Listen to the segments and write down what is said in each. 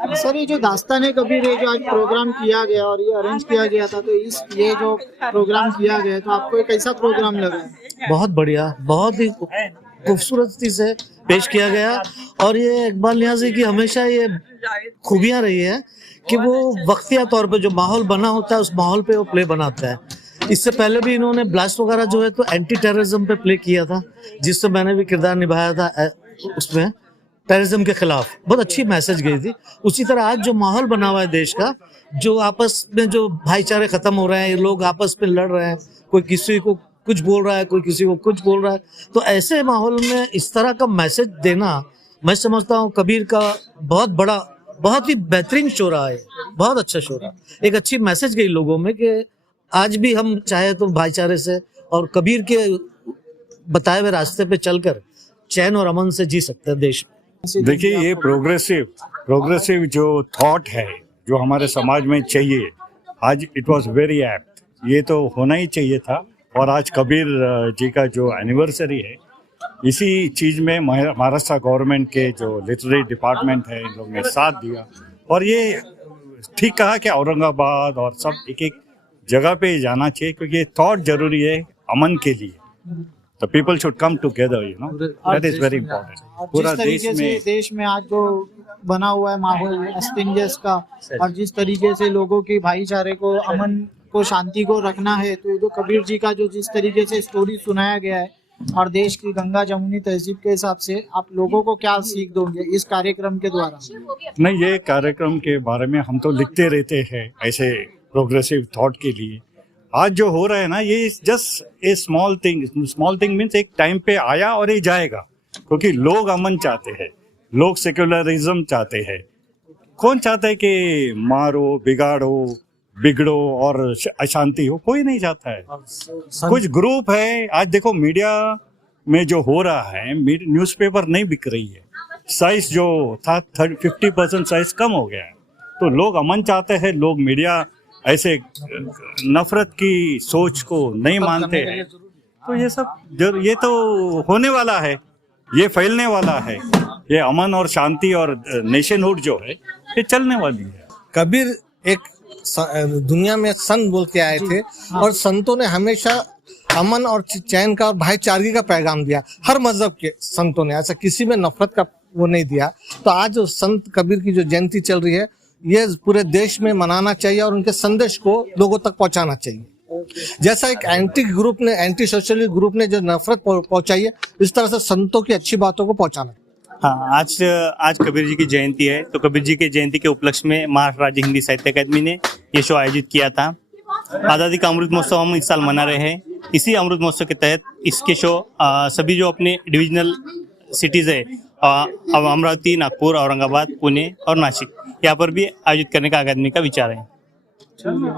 Sir ये जो दास्तान कबीर है जो आज प्रोग्राम किया गया और ये अरेंज किया गया था, तो ये जो प्रोग्राम किया गया तो आपको ये कैसा प्रोग्राम लगा? बहुत बढ़िया, बहुत ही खूबसूरती से पेश किया गया। और ये इकबाल नियाज़ी की हमेशा ये खूबियां रही है कि वो वक्तिया तौर पे जो माहौल बना होता है उस माहौल पे वो प्ले बनाता है। इससे पहले भी इन्होंने ब्लास्ट वगैरह जो है तो एंटी टेररिज्म पे प्ले किया था, जिससे मैंने भी किरदार निभाया था उसमें, टेररिज्म के खिलाफ बहुत अच्छी मैसेज गई थी। उसी तरह आज जो माहौल बना हुआ है देश का, जो आपस में जो भाईचारे खत्म हो रहे हैं, लोग आपस में लड़ रहे हैं, कोई किसी को कुछ बोल रहा है, कोई किसी को कुछ बोल रहा है, तो ऐसे माहौल में इस तरह का मैसेज देना, मैं समझता हूँ कबीर का बहुत ही बेहतरीन शो रहा है, बहुत अच्छा शो रहा। एक अच्छी मैसेज गई लोगों में कि आज भी हम चाहे तो भाईचारे से और कबीर के बताए हुए रास्ते पे चलकर चैन और अमन से जी सकते हैं देश में। देखिए, ये प्रोग्रेसिव जो थॉट है जो हमारे समाज में चाहिए, आज इट वाज वेरी एप्ट, ये तो होना ही चाहिए था। और आज कबीर जी का जो एनिवर्सरी है, इसी चीज़ में महाराष्ट्र गवर्नमेंट के जो लिटरेरी डिपार्टमेंट है, इन लोग ने साथ दिया। और ये ठीक कहा कि औरंगाबाद और सब एक एक जगह पे जाना चाहिए, क्योंकि ये थॉट जरूरी है अमन के लिए। तो people should come together, you know, that is very important. पूरा देश में आज जो बना हुआ है माहौल एस्टिंजस का, और जिस तरीके से लोगों की भाईचारे को, अमन को, शांति को रखना है, तो जो कबीर जी का जो जिस तरीके से स्टोरी सुनाया गया है और देश की गंगा जमुनी तहजीब के हिसाब से, आप लोगों को क्या सीख दोगे इस कार्यक्रम के द्वारा? नहीं, ये कार्यक्रम के बारे में हम तो लिखते रहते हैं ऐसे प्रोग्रेसिव थॉट के लिए। आज जो हो रहा है ना, ये just a small thing means एक टाइम पे आया और ये जाएगा, क्योंकि लोग अमन चाहते हैं, लोग सेक्युलरिज्म चाहते हैं। कौन चाहता है कि मारो, बिगड़ो और अशांति हो? कोई नहीं चाहता है। कुछ ग्रुप है। आज देखो मीडिया में जो हो रहा है, न्यूज़पेपर नहीं बिक रही है, साइज जो था 50% साइज कम हो गया है। तो लोग अमन चाहते हैं, लोग मीडिया ऐसे नफरत की सोच को नहीं मानते हैं। तो ये तो होने वाला है, ये फैलने वाला है। ये अमन और शांति और नेशनहुड जो है, ये चलने वाली है। कबीर एक दुनिया में संत बोल के आए थे, और संतों ने हमेशा अमन और चैन का और भाईचारगी का पैगाम दिया। हर मजहब के संतों ने ऐसा किसी में नफरत का वो नहीं दिया। तो आज जो संत कबीर की जो जयंती चल रही है, ये पूरे देश में मनाना चाहिए और उनके संदेश को लोगों तक पहुंचाना चाहिए। जैसा एक एंटी सोशलिस्ट ग्रुप ने जो नफरत पहुंचाई है, इस तरह से संतों की अच्छी बातों को पहुंचाना। हाँ, आज कबीर जी की जयंती है, तो कबीर जी के जयंती के उपलक्ष्य में महाराष्ट्र राज्य हिंदी साहित्य अकादमी ने ये शो आयोजित किया था। आज़ादी का अमृत महोत्सव हम इस साल मना रहे हैं। इसी अमृत महोत्सव के तहत इसके शो सभी जो अपने डिविजनल सिटीज है, अमरावती, नागपुर, औरंगाबाद, पुणे और नासिक, यहाँ पर भी आयोजित करने का अकादमी का विचार है।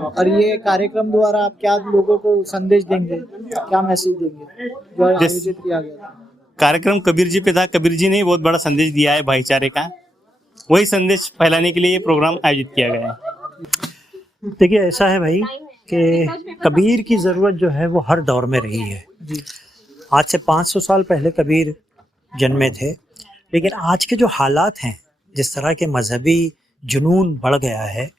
और ये कार्यक्रम द्वारा आप क्या लोगों को संदेश देंगे, क्या मैसेज देंगे जो आयोजित किया गया? कार्यक्रम कबीर जी पे था, कबीर जी ने बहुत बड़ा संदेश दिया है भाईचारे का, वही संदेश फैलाने के लिए ये प्रोग्राम आयोजित किया गया है। देखिए, ऐसा है भाई कि कबीर की ज़रूरत जो है वो हर दौर में रही है। आज से 500 साल पहले कबीर जन्मे थे, लेकिन आज के जो हालात हैं, जिस तरह के मजहबी जुनून बढ़ गया है,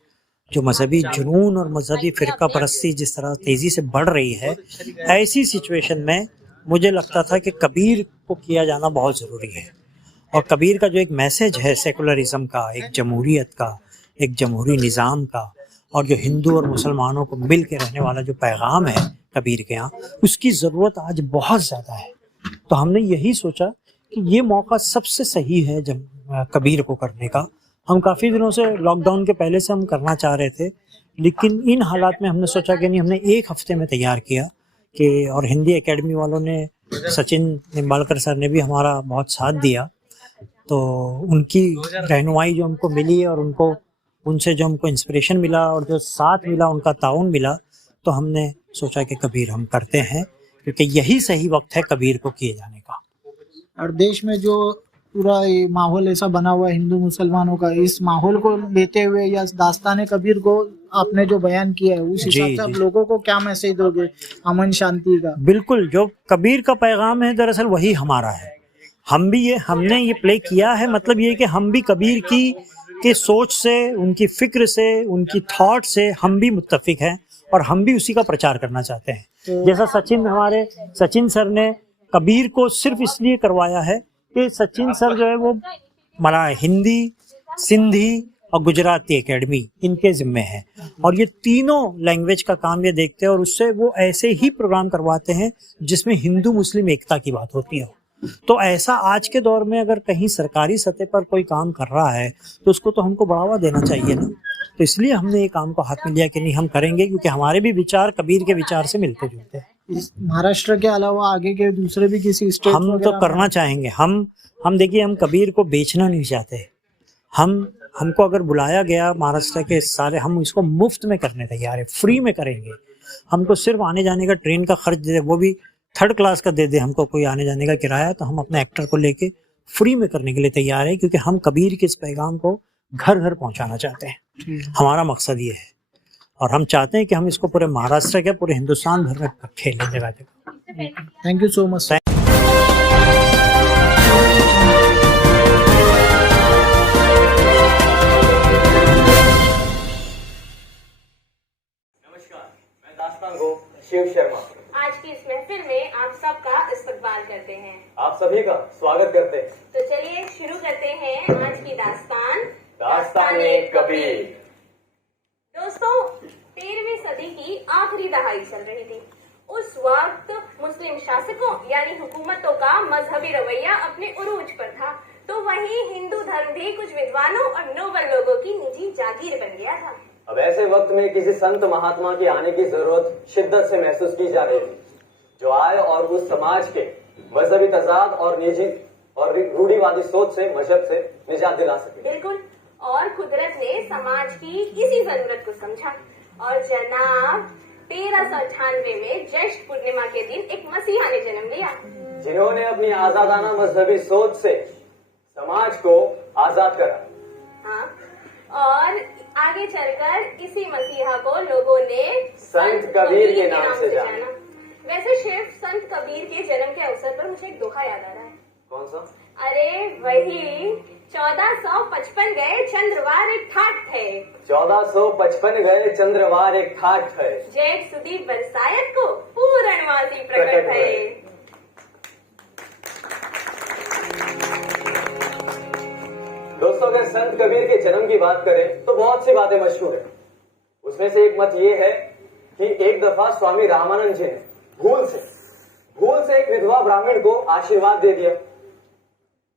जो मजहबी जुनून और मजहबी फ़िरका परस्ती जिस तरह तेज़ी से बढ़ रही है, ऐसी सिचुएशन में मुझे लगता था कि कबीर को किया जाना बहुत ज़रूरी है। और कबीर का जो एक मैसेज है सेकुलरिज्म का, एक जमहूरियत का, एक जमहूरी निज़ाम का, और जो हिंदू और मुसलमानों को मिल के रहने वाला जो पैगाम है कबीर के यहाँ, उसकी ज़रूरत आज बहुत ज़्यादा है। तो हमने यही सोचा कि ये मौका सबसे सही है जब कबीर को करने का। हम काफ़ी दिनों से, लॉकडाउन के पहले से हम करना चाह रहे थे, लेकिन इन हालात में हमने सोचा कि नहीं, हमने 1 हफ्ते में तैयार किया कि, और हिंदी एकेडमी वालों ने, सचिन निम्बालकर सर ने भी हमारा बहुत साथ दिया। तो उनकी रहनुमाई जो हमको मिली और उनसे जो हमको इंस्पिरेशन मिला और जो साथ मिला, उनका ताउन मिला, तो हमने सोचा कि कबीर हम करते हैं, क्योंकि यही सही वक्त है कबीर को किए जाने का। और देश में जो पूरा ये माहौल ऐसा बना हुआ है हिंदू मुसलमानों का, इस माहौल को लेते हुए या दास्तान कबीर को आपने जो बयान किया है, उस हिसाब से आप लोगों को क्या मैसेज दोगे अमन शांति का? बिल्कुल, जो कबीर का पैगाम है दरअसल वही हमारा है। हमने ये प्ले किया है, मतलब ये कि हम भी कबीर की उनके सोच से, उनकी फिक्र से, उनकी थॉट से हम भी मुत्तफिक हैं और हम भी उसी का प्रचार करना चाहते हैं। जैसा सचिन सर ने कबीर को सिर्फ इसलिए करवाया है कि सचिन सर जो है वो हिंदी, सिंधी और गुजराती एकेडमी इनके जिम्मे है और ये तीनों लैंग्वेज का काम ये देखते हैं और उससे वो ऐसे ही प्रोग्राम करवाते हैं जिसमें हिंदू मुस्लिम एकता की बात होती है। तो ऐसा आज के दौर में अगर कहीं सरकारी सतह पर कोई काम कर रहा है तो उसको तो हमको बढ़ावा देना चाहिए ना। तो इसलिए हमने ये काम को हाथ में लिया कि नहीं हम करेंगे, क्योंकि हमारे भी विचार कबीर के विचार से मिलते जुलते हैं। महाराष्ट्र के अलावा आगे के दूसरे भी किसी स्टेट हम तो करना चाहेंगे। हम देखिए, हम कबीर को बेचना नहीं चाहते। हमको अगर बुलाया गया महाराष्ट्र के सारे, हम इसको मुफ्त में करने तैयार है, फ्री में करेंगे। हमको सिर्फ आने जाने का ट्रेन का खर्च दे, वो भी 3rd क्लास का दे दे हमको कोई आने जाने का किराया, तो हम अपने एक्टर को लेके फ्री में करने के लिए तैयार है, क्योंकि हम कबीर के इस पैगाम को घर घर पहुंचाना चाहते हैं। हमारा मकसद ये है और हम चाहते हैं कि हम इसको पूरे महाराष्ट्र के, पूरे हिंदुस्तान भर में खेलें जगह जगह। Thank you so much. Shiv Sharma आज की इस महफिल में आप सबका इस्तकबाल करते हैं, आप सभी का स्वागत करते हैं। तो चलिए शुरू करते हैं आज की दास्तान-ए कबीर। दोस्तों, 13वीं सदी की आखिरी दहाई चल रही थी। उस वक्त मुस्लिम शासकों यानी हुकूमतों का मजहबी रवैया अपने उरूज पर था, तो वहीं हिंदू धर्म भी कुछ विद्वानों और नोबल लोगों की निजी जागीर बन गया था। अब ऐसे वक्त में किसी संत महात्मा की आने की जरूरत शिद्दत से महसूस की जा रही थी, जो आए और उस समाज के मजहबी तजाद और निजी और रूढ़िवादी सोच से, मजहब से निजात दिला सके। बिल्कुल, और कुदरत ने समाज की इसी जरूरत को समझा और जनाब 1398 में ज्येष्ठ पूर्णिमा के दिन एक मसीहा ने जन्म लिया, जिन्होंने अपनी आजादाना मजहबी सोच से समाज को आजाद करा। हाँ, और आगे चलकर इसी मसीहा को लोगों ने संत कबीर के नाम से जाना। वैसे शिव, संत कबीर के जन्म के अवसर पर मुझे एक दोहा याद आ रहा है। कौन सा? अरे वही 1455 गए चंद्रवार एक ठाट थे, 1455 गए चंद्रवार एक ठाट है, जेठ सुदी बरसायत को पूर्णमासी प्रकट है। दोस्तों, अगर संत कबीर के जन्म की बात करें तो बहुत सी बातें मशहूर है। उसमें से एक मत ये है कि एक दफा स्वामी रामानंद जी ने भूल से एक विधवा ब्राह्मण को आशीर्वाद दे दिया,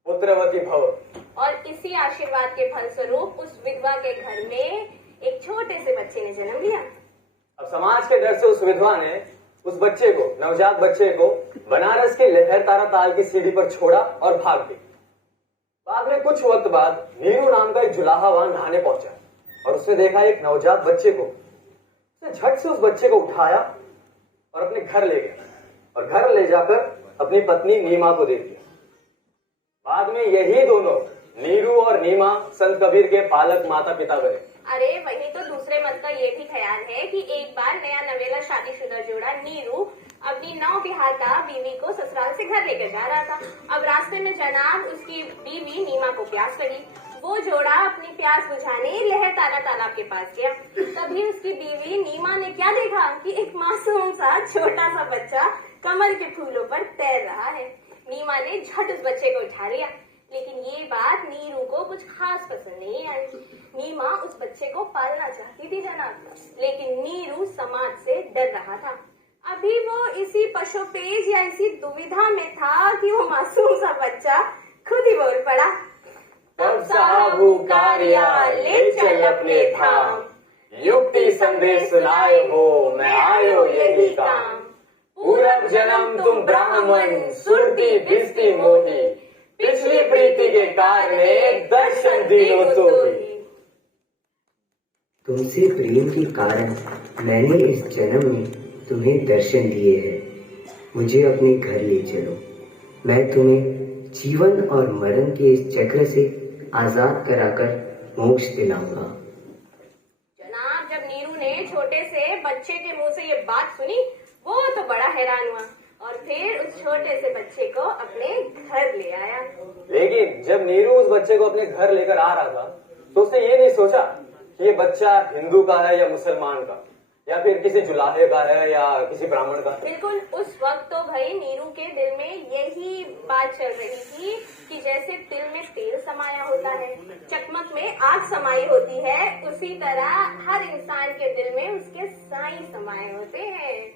पुत्रवती भव, और इसी आशीर्वाद के फलस्वरूप उस विधवा के घर में एक छोटे से बच्चे ने जन्म लिया। अब समाज के डर से उस विधवा ने उस बच्चे को, नवजात बच्चे को, बनारस के लहरतारा ताल की सीढ़ी पर छोड़ा और भाग गई। बाद में कुछ वक्त बाद नीरू नाम का एक जुलाहावान नहाने पहुंचा और उसने देखा एक नवजात बच्चे को। उसने झट से उस बच्चे को उठाया और अपने घर ले गया और घर ले जाकर अपनी पत्नी नीमा को दे दिया। बाद में यही दोनों, नीरू और नीमा, संत कबीर के पालक माता पिता बने। अरे वही तो दूसरे मत का ये भी ख्याल है कि एक बार नया नवेला शादीशुदा जोड़ा नीरू अपनी नौ बिहाता बीवी को ससुराल से घर लेकर जा रहा था। अब रास्ते में जनाब उसकी बीवी नीमा को प्यास लगी। वो जोड़ा अपनी प्यास बुझाने लहरतारा तालाब के पास गया। तभी उसकी बीवी नीमा ने क्या देखा कि एक मासूम सा छोटा सा बच्चा कमल के फूलों पर तैर रहा है। नीमा ने झट उस बच्चे को उठा लिया, लेकिन ये बात नीरू को कुछ खास पसंद नहीं आई। नीमा उस बच्चे को पालना चाहती थी जनाब, लेकिन नीरू समाज से डर रहा था। अभी वो इसी पशुपेश या इसी दुविधा में था कि वो मासूम सा बच्चा खुद ही बोल पड़ा, अब साहू कारिया ले चल अपने धाम, युक्ति संदेश सुनाए हो मैं आयो यही काम। पूरब जन्म तुम ब्राह्मण, सुरती भिस्ती मोही, पिछली प्रीति के कारण दर्शन दियो सोही। तुमसे प्रेम के कारण मैंने इस जन्म में तुम्हें दर्शन दिए हैं। मुझे अपने घर ले चलो, मैं तुम्हें जीवन और मरण के इस चक्र से आजाद कराकर मोक्ष दिलाऊंगा। जनाब, जब नीरू ने छोटे से बच्चे के मुंह से ये बात सुनी, वो तो बड़ा हैरान हुआ और फिर उस छोटे से बच्चे को अपने घर ले आया। लेकिन जब नीरू उस बच्चे को अपने घर लेकर आ रहा था तो उसने ये नहीं सोचा कि ये बच्चा हिंदू का है या मुसलमान का, या फिर किसी जुलाहे का है या किसी ब्राह्मण का। बिल्कुल उस वक्त तो भाई नीरू के दिल में यही बात चल रही थी कि जैसे तिल में तेल समाया होता है, चकमक में आग समाई होती है, उसी तरह हर इंसान के दिल में उसके साईं समाये होते हैं।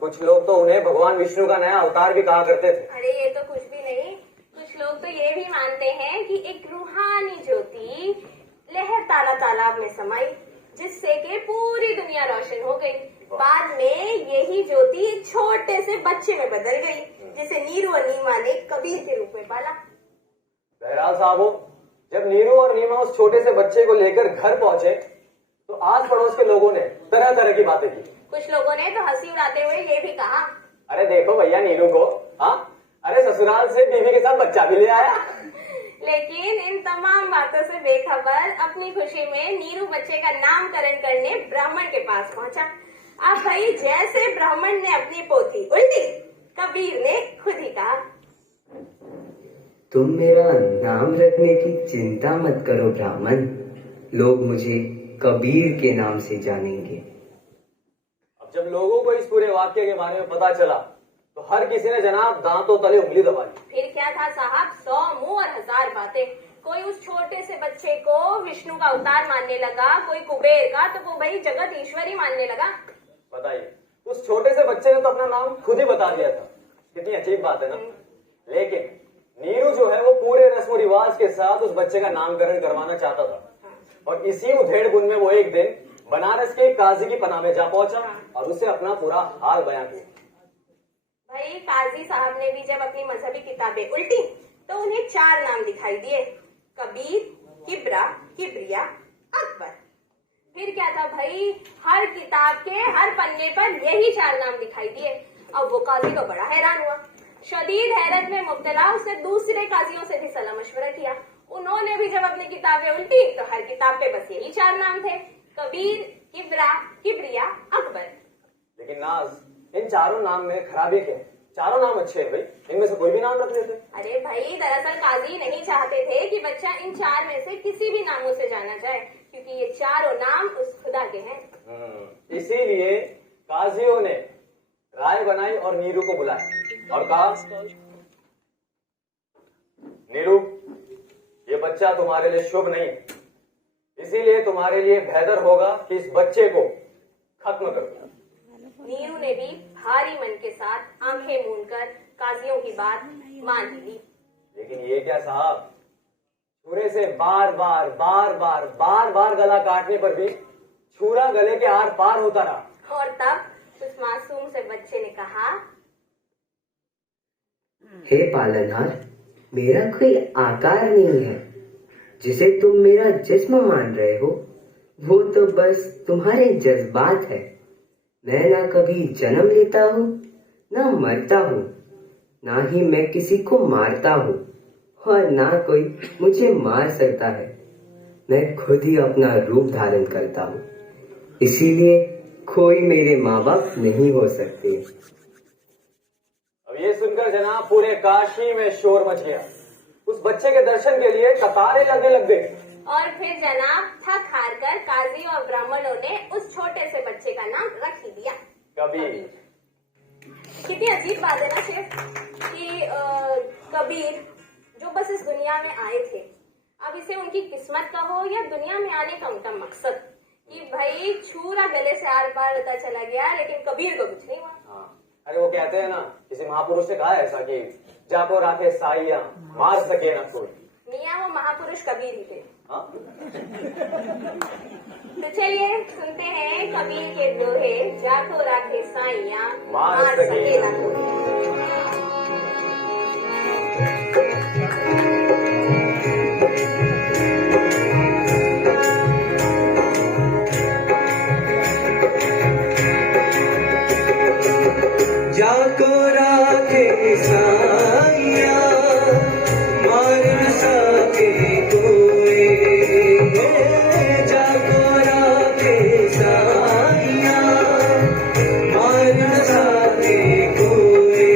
कुछ लोग तो उन्हें भगवान विष्णु का नया अवतार भी कहा करते थे। अरे ये तो कुछ भी नहीं, कुछ लोग तो ये भी मानते हैं कि एक रूहानी ज्योति लहर ताला तालाब में समाई, जिससे कि पूरी दुनिया रोशन हो गई। बाद में यही ज्योति एक छोटे से बच्चे में बदल गई, जिसे नीरू और नीमा ने कबीर के रूप में पाला। बहरहाल साहब, जब नीरू और नीमा उस छोटे से बच्चे को लेकर घर पहुंचे तो आस पड़ोस के लोगों ने तरह तरह की बातें की। कुछ लोगों ने तो हंसी उड़ाते हुए ये भी कहा, अरे देखो भैया नीरू को, हाँ अरे ससुराल से बीवी के साथ बच्चा भी ले आया। लेकिन इन तमाम बातों से बेखबर अपनी खुशी में नीरू बच्चे का नामकरण करने ब्राह्मण के पास पहुंचा। अब भाई जैसे ब्राह्मण ने अपनी पोथी उल्टी, कबीर ने खुद ही कहा, तुम मेरा नाम रखने की चिंता मत करो ब्राह्मण, लोग मुझे कबीर के नाम से जानेंगे। अब जब लोगों को इस पूरे वाक्य के बारे में पता चला तो हर किसी ने जनाब दांतों तले उंगली दबा ली। फिर क्या था साहब, 100 मुंह और 1000 बातें। कोई उस छोटे से बच्चे को विष्णु का अवतार मानने लगा, कोई कुबेर का, तो वो भाई जगत ईश्वरी मानने लगा। बताइए, उस छोटे से बच्चे ने तो अपना नाम खुद ही बता दिया था। कितनी अजीब बात है ना। लेकिन नीरू जो है वो पूरे रस्म रिवाज के साथ उस बच्चे का नामकरण करवाना चाहता था। और इसी उधेड़ बुन में वो एक दिन बनारस के काजी की पनाह में जा पहुंचा और उसे अपना पूरा हाल बयां किया। भाई काजी साहब ने भी जब अपनी मजहबी किताबें उल्टी तो उन्हें 4 नाम दिखाई दिए, कबीर, किबरा, किबरिया, अकबर। फिर क्या था भाई, हर किताब के हर पन्ने पर यही 4 नाम दिखाई दिए। अब वो काजी तो बड़ा हैरान हुआ। शदीद हैरत में मुब्तला उसने दूसरे काजियों से भी सलाह मशवरा किया। उन्होंने भी जब अपनी किताबें उल्टी तो हर किताब पे बस यही 4 नाम थे, कबीर, किबरा, किबरिया, अकबर। लेकिन नाज, इन चारों नाम में खराबी क्या है? चारों नाम अच्छे हैं भाई, इनमें से कोई भी नाम रख लेते। अरे भाई दरअसल काजी नहीं चाहते थे कि बच्चा इन 4 में से किसी भी नामों से जाना जाए, क्योंकि ये चारों नाम उस खुदा के हैं। इसीलिए काजियों ने राय बनाई और नीरू को बुलाया और कहा, नीरू, ये बच्चा तुम्हारे लिए शुभ नहीं, इसीलिए तुम्हारे लिए बेहतर होगा कि इस बच्चे को खत्म करो। नीरू ने भी भारी मन के साथ आंखें मूंदकर काजियों की बात मान ली। लेकिन ये क्या साहब, छुरे से बार बार गला काटने पर भी छुरा गले के आर पार होता रहा। और तब उस मासूम से बच्चे ने कहा, हे पालनहार, मेरा कोई आकार नहीं है, जिसे तुम मेरा जिस्म मान रहे हो वो तो बस तुम्हारे जज्बात है। मैं ना कभी जन्म लेता हूँ, ना मरता हूँ, ना ही मैं किसी को मारता हूँ, और ना कोई मुझे मार सकता है। मैं खुद ही अपना रूप धारण करता हूँ, इसीलिए कोई मेरे माँ बाप नहीं हो सकते। अब ये सुनकर जनाब पूरे काशी में शोर मच गया। उस बच्चे के दर्शन के लिए कतारें लगने लग गई। और फिर जनाब थक हार कर काजी और ब्राह्मणों ने उस छोटे से बच्चे का नाम रख ही दिया, कबीर। कितनी अजीब बात है ना शेफ, कि कबीर जो बस इस दुनिया में आए थे, अब इसे उनकी किस्मत का हो या दुनिया में आने का उनका मकसद, कि भाई छूरा गले से आर पार होता चला गया, लेकिन कबीर को कुछ नहीं हुआ। हाँ, अरे वो कहते हैं ना, किसी महापुरुष ने कहा ऐसा कि जाको राखे साइया मार सके ना कोई। मियाँ वो महापुरुष कबीर ही थे। हाँ? तो चलिए सुनते हैं कबीर के दोहे, जाको राखे साइया मार सके ना कोई। जाको राखे साइया मार सके कोई, जाको राखे साइया मार सके कोई,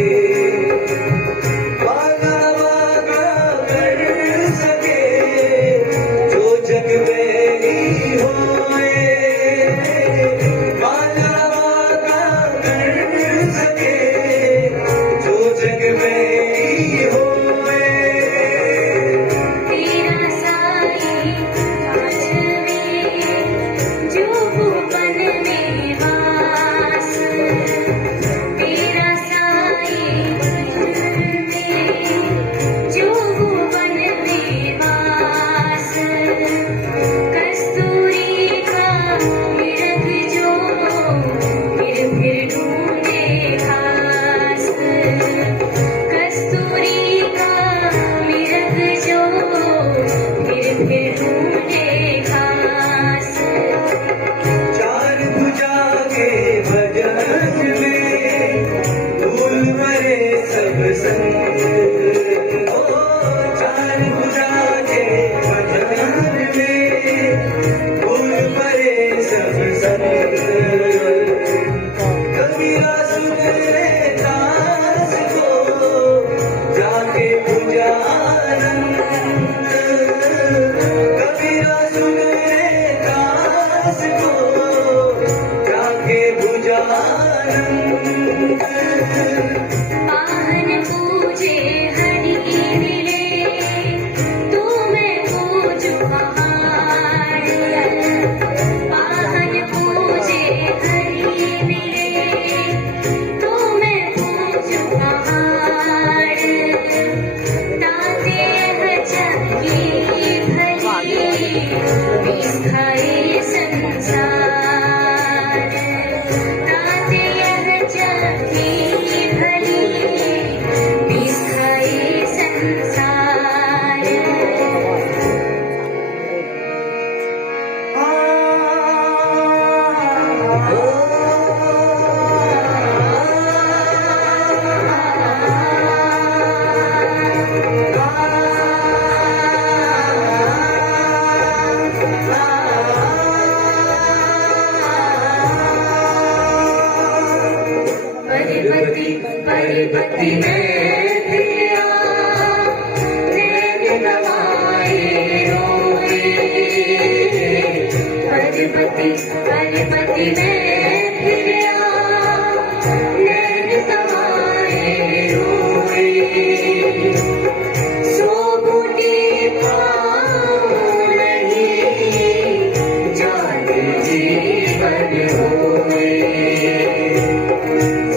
सो बूटी पाँव नहीं, जागे जीवन होए।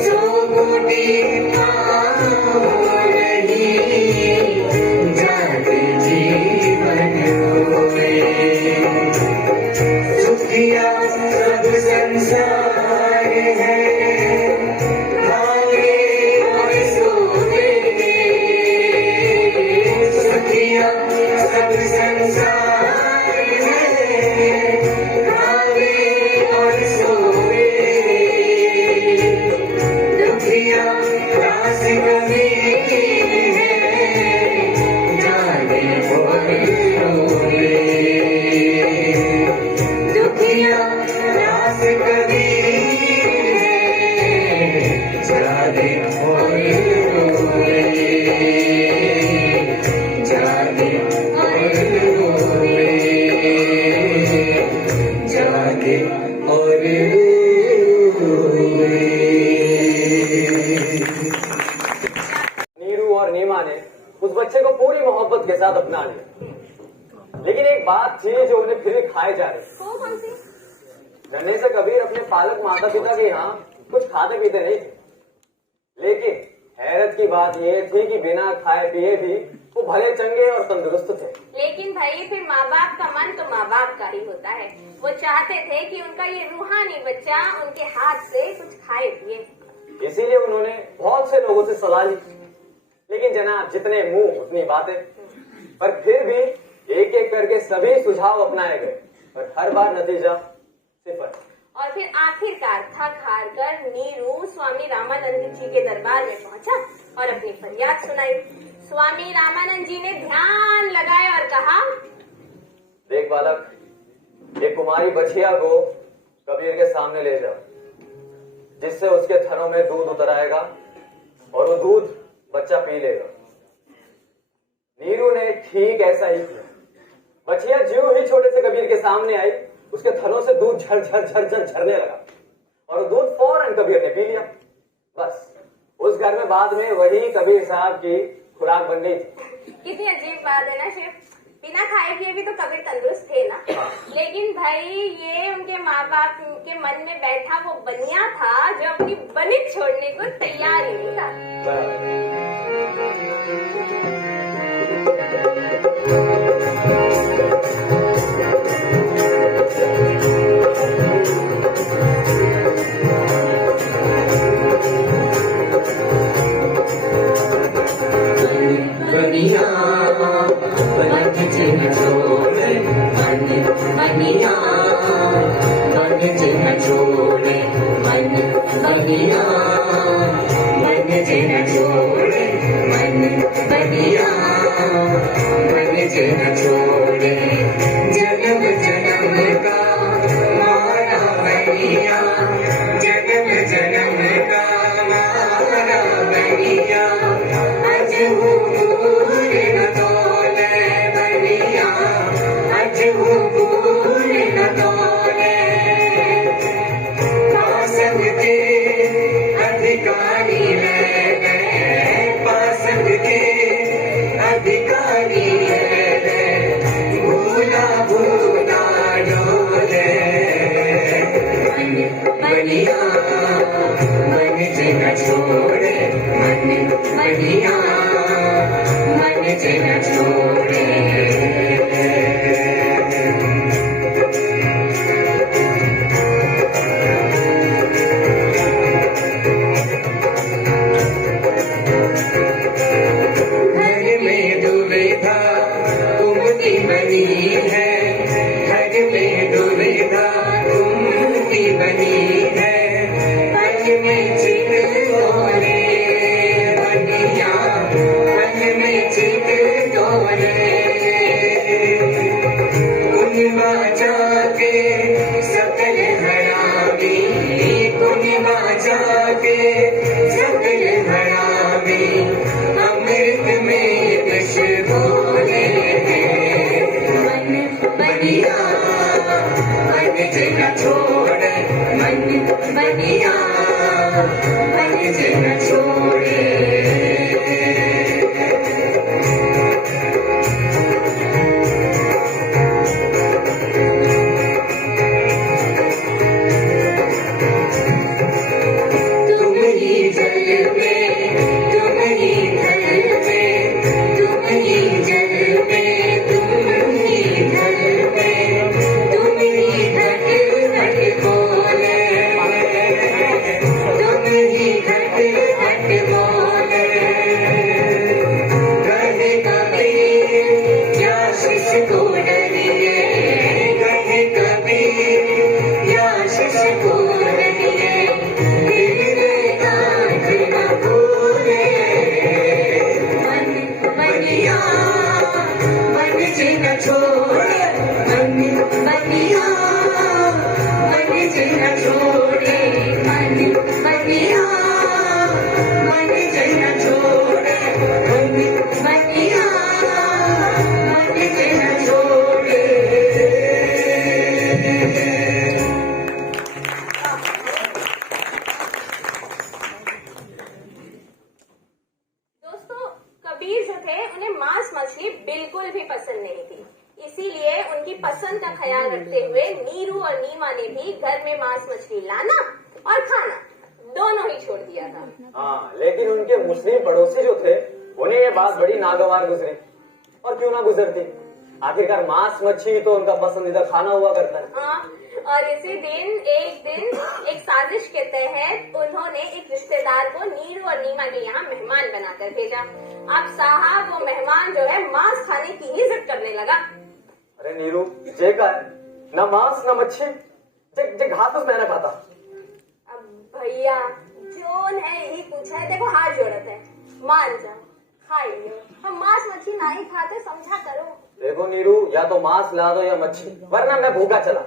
सो बूटी पाँव नहीं, जागे जीवन होए। सुखिया सब संसार है, खावे और सोवेंगे। सुखिया सब संसार है, खावे और सोवेंगे। दुखिया दास कबीर है, जागे और रोवे। दुखिया दास कबीर है, जागे और रोवे। जागे और रोवे। जागे और रोवे। नीरू और नीमा ने उस बच्चे को पूरी मोहब्बत के साथ अपना लिया, लेकिन एक बात थी जो उन्हें फिर भी खाए जा रही। वो कौन सी? नन्हे से कबीर अपने पालक माता पिता के यहाँ कुछ खाते पीते नहीं थे, लेकिन हैरत की बात यह थी कि बिना खाए पिए भी वो भले चंगे और तंदुरुस्त थे। लेकिन भाई फिर माँ बाप का मन तो माँ बाप का ही होता है। वो चाहते थे कि उनका ये रूहानी बच्चा उनके हाथ से कुछ खाए पिए। इसीलिए उन्होंने बहुत से लोगों से सलाह ली, लेकिन जनाब जितने मुंह उतनी बातें। पर फिर भी एक एक करके सभी सुझाव अपनाए गए, पर हर बार नतीजा सिफर। और फिर आखिरकार थक हार कर नीरू स्वामी रामानंद जी के दरबार में पहुंचा और अपनी फरियाद सुनाई। स्वामी रामानंद जी ने ध्यान लगाया और कहा, देख बालक, एक कुमारी बछिया को कबीर के सामने ले जाओ, जिससे उसके थनों में दूध उतर आएगा और वो दूध बच्चा पी लेगा। नीरू ने ठीक ऐसा ही किया। बछिया ज्यों ही छोटे से कबीर के सामने आई, उसके थनों से दूध झर झर झर झर झरने लगा और वो दूध फौरन कबीर ने पी लिया। बस उस घर में बाद में वही कबीर साहब की खुराक बन गई थी। कितनी अजीब बात है ना शिव, बिना खाए पिए भी तो कबीर तंदुरुस्त थे ना। लेकिन भाई ये उनके माँ बाप के मन में बैठा वो बनिया था जो अपनी बनित छोड़ने को तैयार ही नहीं था। बनिया बन जिन छोड़े, मन बनिया बन जिन छोड़े, मन बनिया बन जिन छोड़े, मन बनिया बन जिन छोड़े। जन्म जन्म का मारा बनिया, जन्म जन्म का मारा बनिया। अज हूँ पूरे न तोले बनिया, अज हूँ पूरे न तोले। पासंग के अधिकारी रह गए, पासंग के अधिकारी रह गए। भूला भूला डोले, बनिया मन जिन छोड़े, मन बनिया मन जिन छोड़े। घर में दुविधा कुमति बनी है, घर में दुविधा कुमति बनी है। पल में चित तोले बनिया, पल में चित तोले। इसीलिए उन्हें मांस मछली बिल्कुल भी पसंद नहीं थी। इसीलिए उनकी पसंद का ख्याल रखते हुए नीरू और नीमा ने भी घर में मांस मछली लाना और खाना दोनों ही छोड़ दिया था। हाँ, लेकिन उनके मुस्लिम पड़ोसी जो थे उन्हें ये बात बड़ी नागवार गुजरी। और क्यों ना गुजरती, आखिरकार मांस मच्छी तो उनका पसंदीदा खाना हुआ करता है। हाँ, और इसी दिन एक साजिश के तहत उन्होंने एक रिश्तेदार को नीरू और नीमा के यहाँ मेहमान बनाकर भेजा। अब साहब वो मेहमान जो है मांस खाने की ही जिद करने लगा। अरे नीरू, जे का ना मांस ना मच्छी, जे घात उस मैंने खाता। अब भैया जोन है यही पूछा है, देखो हाथ जोड़त है, मान जाओ खाइए, हम मांस मच्छी ना ही खाते, समझा करो। देखो नीरू, या तो मांस ला दो या मच्छी, वरना मैं भूखा चला।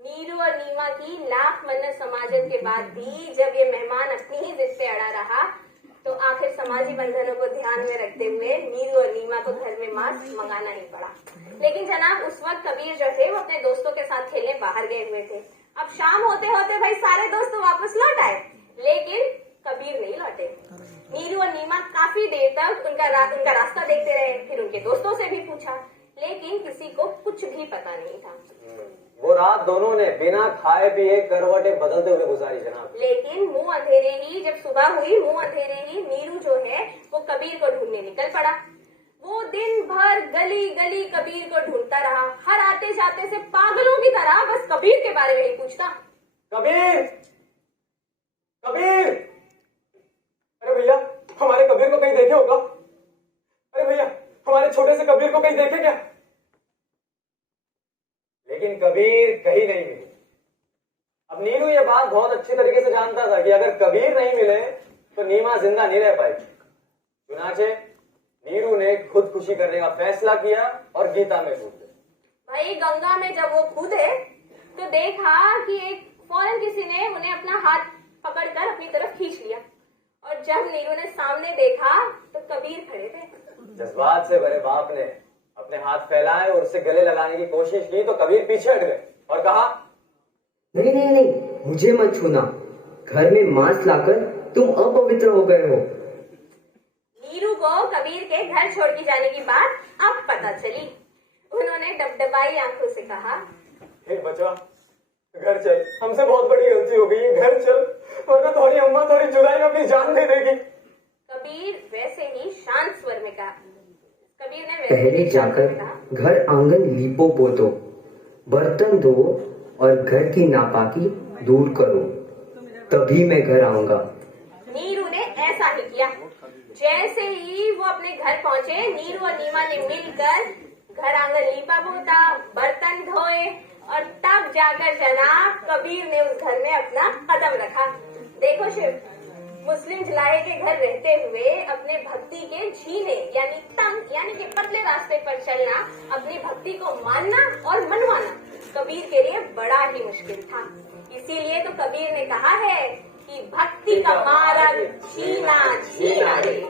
नीरू और नीमा की लाख मन्नत समाजन के बाद भी जब ये मेहमान अपनी ही जिद पे अड़ा रहा तो आखिर समाजी बंधनों को ध्यान में रखते हुए नीरू और नीमा को घर में मांस मंगाना ही पड़ा। लेकिन जनाब उस वक्त कबीर जो थे वो अपने दोस्तों के साथ खेलने बाहर गए हुए थे। अब शाम होते होते भाई सारे दोस्त वापस लौट आए, लेकिन कबीर नहीं लौटे। नीरू और नीमा काफी देर तक उनका रास्ता देखते रहे, फिर उनके दोस्तों से भी पूछा, लेकिन किसी को कुछ भी पता नहीं था। वो रात दोनों ने बिना खाए पिए करवटें बदलते हुए गुजारी जनाब। लेकिन मुंह अंधेरे ही जब सुबह हुई, मुंह अंधेरे ही नीरू जो है वो कबीर को ढूंढने निकल पड़ा। वो दिन भर गली गली कबीर को ढूंढता रहा, हर आते जाते से पागलों की तरह बस कबीर के बारे में ही पूछता। कबीर, कबीर, अरे भैया हमारे कबीर को कहीं देखे होगा? अरे भैया हमारे छोटे से कबीर को कहीं देखे क्या? लेकिन कबीर कहीं नहीं मिले। अब नीरू ये बात बहुत अच्छी तरीके से जानता था कि अगर कबीर नहीं मिले तो नीमा जिंदा नहीं रह पाएगी। चुनाचे नीरू ने खुदकुशी करने का फैसला किया और गीता में कूद गए। भाई गंगा में जब वो कूदे तो देखा कि एक फौरन किसी ने उन्हें अपना हाथ पकड़कर अपनी तरफ खींच लिया, और जब नीरू ने सामने देखा तो कबीर खड़े थे। जज्बात से भरे बाप ने अपने हाथ फैलाए और उसे गले लगाने की कोशिश की तो कबीर पीछे हट गए और कहा, नहीं नहीं नहीं, मुझे मत छूना। घर में मांस लाकर तुम अपवित्र हो गए हो। नीरू को कबीर के घर छोड़ के जाने की बात अब पता चली। उन्होंने डबडबाई आंखों से कहा, हे बच्चा घर चल, हमसे बहुत बड़ी गलती हो गई, घर चल वरना तुम्हारी अम्मा तुम्हारी जुदाई में अपनी जान दे देगी। कबीर वैसे ही शांत स्वर में कहा। कबीर ने पहले जाकर घर आंगन लीपो पोतो, बर्तन धो और घर की नापाकी दूर करो, तभी मैं घर आऊंगा। नीरू ने ऐसा ही किया। जैसे ही वो अपने घर पहुंचे, नीरू और नीमा ने मिलकर घर आंगन लीपा पोता, बर्तन धोए, और तब जाकर जनाब कबीर ने उस घर में अपना कदम रखा। देखो शिव, मुस्लिम जुलाहे के घर रहते हुए अपने भक्ति के झीने यानी तंग यानी कि पतले रास्ते पर चलना, अपनी भक्ति को मानना और मनवाना कबीर के लिए बड़ा ही मुश्किल था। इसीलिए तो कबीर ने कहा है कि भक्ति का मार्ग झीना झीना रे।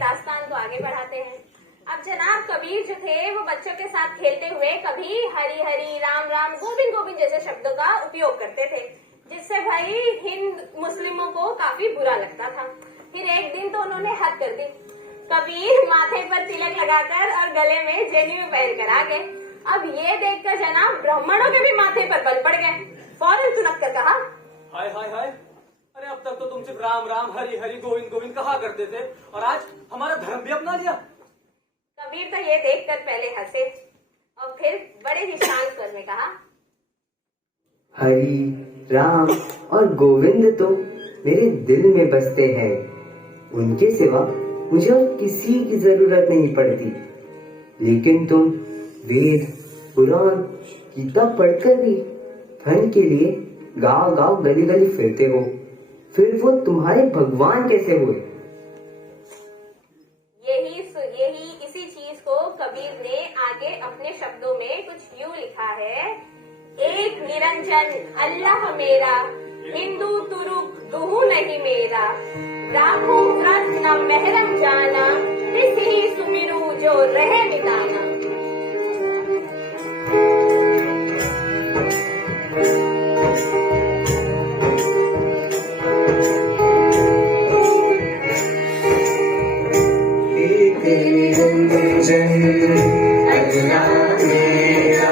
दास्तान को आगे बढ़ाते हैं। अब जनाब कबीर जो थे वो बच्चों के साथ खेलते हुए कभी हरी हरी, राम राम, गोविंद गोविंद जैसे शब्दों का उपयोग करते थे, जिससे भाई हिंद मुस्लिमों को काफी बुरा लगता था। फिर एक दिन तो उन्होंने हद कर दी। कबीर माथे पर तिलक लगाकर और गले में जनेऊ पहनकर आ गए। अब ये देखकर जनाब ब्राह्मणों के भी माथे पर बल पड़ गए। फौरन तुनक कर कहा, हाय हाय हाय, अरे अब तक तो तुम सिर्फ राम राम, हरि हरि, गोविंद गोविंद कहा करते थे और आज हमारा धर्म भी अपना लिया। कबीर तो ये देखकर पहले हंसे और फिर बड़े ही शांत स्वर में कहा, हरि राम और गोविंद तो मेरे दिल में बसते हैं, उनके सिवा मुझे और किसी की जरूरत नहीं पड़ती। लेकिन तुम वेद, पुराण, गीता पढ़कर भी धन के लिए गांव गांव गली गली फिरते हो, फिर वो तुम्हारे भगवान कैसे हुए? यही इसी चीज को कबीर ने आगे अपने शब्दों में कुछ यूं लिखा है, एक निरंजन अल्लाह मेरा, हिंदू तुरुक दुहू नहीं मेरा, राखो व्रत न महरम जाना, किसी सुमिरू जो रहे मिटाना। निरंजन अल्लाह मेरा।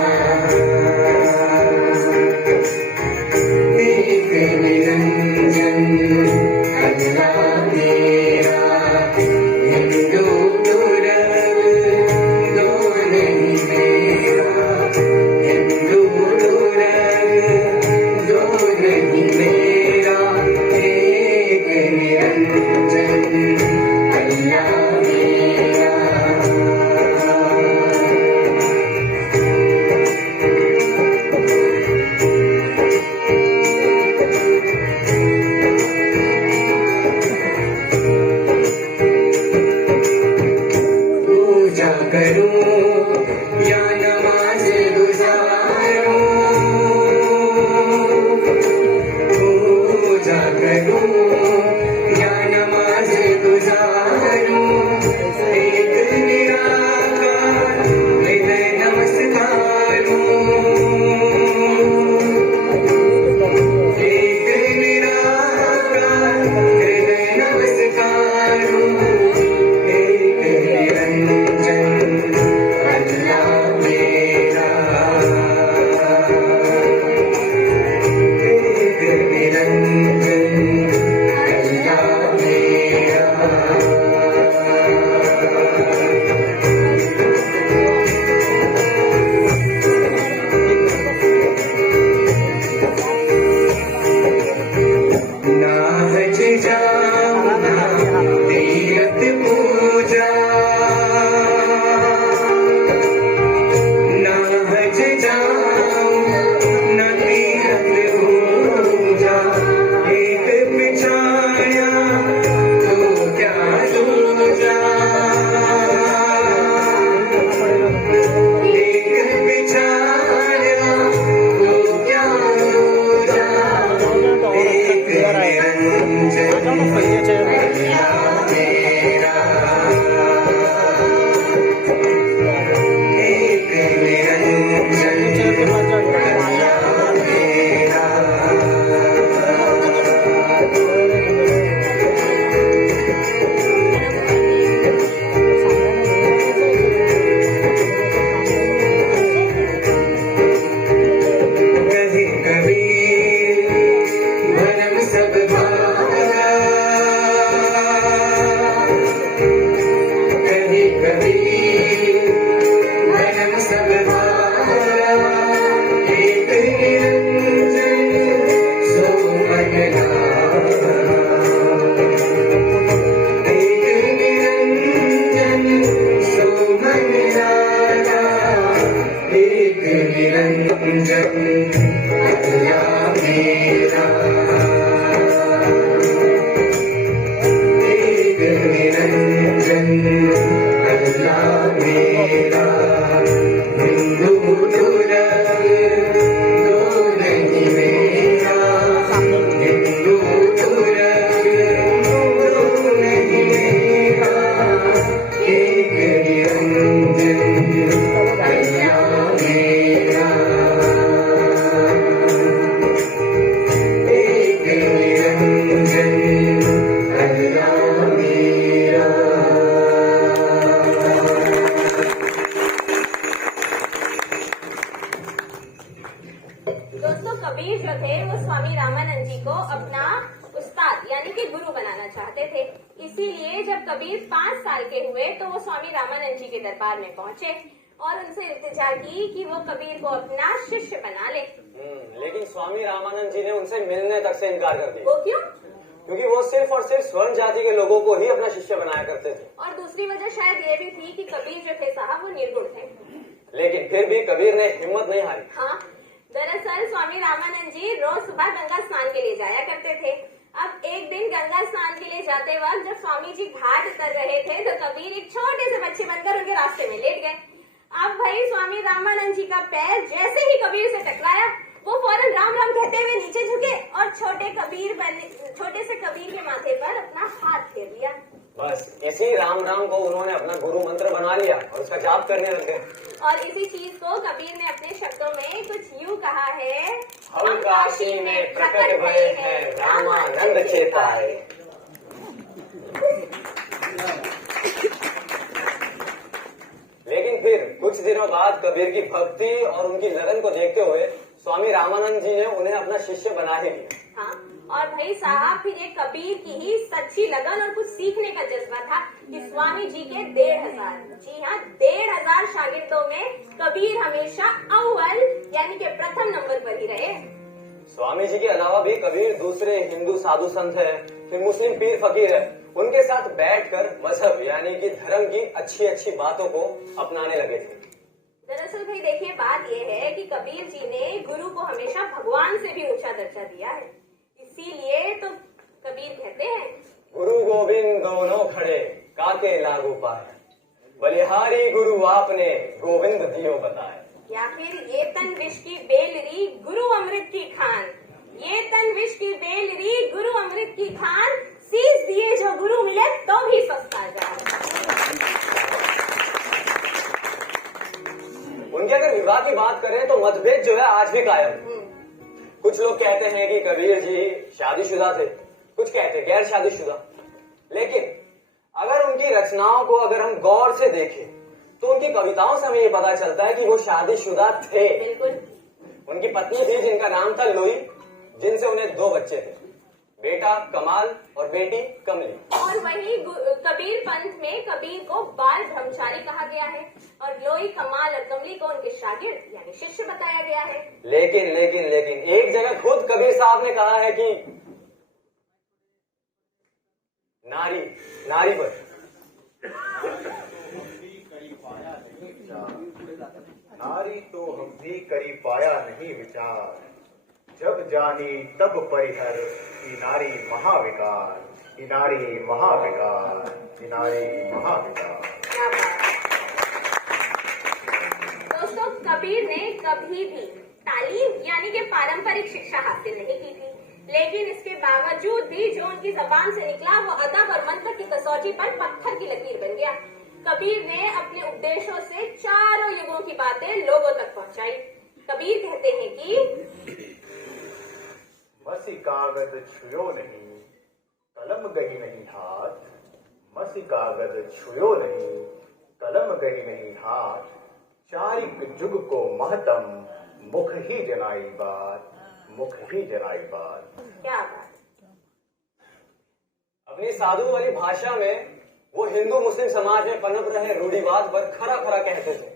उस्ताद यानी कि गुरु बनाना चाहते थे। इसीलिए जब कबीर 5 साल के हुए तो वो स्वामी रामानंद जी के दरबार में पहुंचे और उनसे इल्तिजा की कि वो कबीर को अपना शिष्य बना ले। लेकिन स्वामी रामानंद जी ने उनसे मिलने तक से इनकार कर दिया। वो क्यों? क्योंकि वो सिर्फ और सिर्फ स्वर्ण जाति के लोगों को ही अपना शिष्य बनाया करते थे। और दूसरी वजह शायद ये भी थी कि कबीर जो थे साहब वो निर्गुण थे। लेकिन फिर भी कबीर ने हिम्मत नहीं हारी। हाँ, दरअसल स्वामी रामानंद जी रोज सुबह गंगा स्नान के लिए जाया करते थे। अब एक दिन गंगा स्नान के लिए जाते वक्त जब स्वामी जी घाट उतर रहे थे तो कबीर एक छोटे से बच्चे बनकर उनके रास्ते में लेट गए। अब भाई स्वामी रामानंद जी का पैर जैसे ही कबीर से टकराया वो फौरन राम राम कहते हुए नीचे झुके और छोटे से कबीर के माथे पर अपना हाथ फेर दिया। बस इसी राम राम को उन्होंने अपना गुरु मंत्र बना लिया और उसका जाप करने लग गए। और इसी चीज को कबीर ने अपने शब्दों में कुछ यूं कहा है, हम काशी में प्रकट भये हैं रामानंद चेताए। लेकिन फिर कुछ दिनों बाद कबीर की भक्ति और उनकी लगन को देखते हुए स्वामी रामानंद जी ने उन्हें अपना शिष्य बना ही लिया। हाँ, और भाई साहब फिर ये कबीर की ही सच्ची लगन और कुछ सीखने का जज्बा था कि स्वामी जी के 1500, जी हाँ 1500 शागिर्दों में कबीर हमेशा अव्वल यानी कि प्रथम नंबर पर ही रहे। स्वामी जी के अलावा भी कबीर दूसरे हिंदू साधु संत है, फिर मुस्लिम पीर फकीर है, उनके साथ बैठकर मजहब यानी कि धर्म की अच्छी अच्छी बातों को अपनाने लगे थे। दरअसल भाई देखिए बात यह है कि कबीर जी ने गुरु को हमेशा भगवान से भी ऊंचा दर्जा दिया है। इसीलिए तो कबीर कहते हैं, गुरु गोविंद दोनों खड़े काके लागू पाए, बलिहारी गुरु आपने गोविंद दियो बताए। या फिर ये तन विष की बेलरी गुरु अमृत की खान, ये तन विष की बेलरी गुरु अमृत की खान, सीस दिए जो गुरु मिले तो भी सस्ता जाए। उनके अगर विवाह की बात करें तो मतभेद जो है आज भी कायम है। कुछ लोग कहते हैं कि कबीर जी शादीशुदा थे, कुछ कहते हैं गैर शादीशुदा। लेकिन अगर उनकी रचनाओं को अगर हम गौर से देखें तो उनकी कविताओं से हमें ये पता चलता है कि वो शादीशुदा थे। बिल्कुल। उनकी पत्नी थी जिनका नाम था लोई, जिनसे उन्हें 2 बच्चे थे, बेटा कमाल और बेटी कमली। और वही कबीर पंथ में कबीर को बाल ब्रह्मचारी कहा गया है और लोई, कमाल और कमली को उनके शागिर्द यानी शिष्य बताया गया है। लेकिन लेकिन लेकिन एक जगह खुद कबीर साहब ने कहा है कि नारी पर नारी तो हम भी करी पाया नहीं विचार, जब जानी तब परिहर की नारी महाविकार, की नारी महाविकार, की नारी महाविकार। दोस्तों कबीर ने कभी भी तालीम यानी कि पारंपरिक शिक्षा हासिल नहीं की थी, लेकिन इसके बावजूद भी जो उनकी जबान से निकला वो अदब और मंत्र की कसौटी पर पत्थर की लकीर बन गया। कबीर ने अपने उपदेशों से चारों युगों की बातें लोगों तक पहुंचाई। कबीर कहते हैं कि मसी कागज छुयो नहीं, कलम गही नहीं हाथ, मसी कागज छुयो नहीं, कलम गही नहीं हाथ, चारिक जुग को महतम, मुख ही जनाई बात, मुख ही जनाई बात। क्या बात। अपनी साधु वाली भाषा में वो हिंदू मुस्लिम समाज में पनप रहे रूढ़िवाद पर खरा खरा कहते थे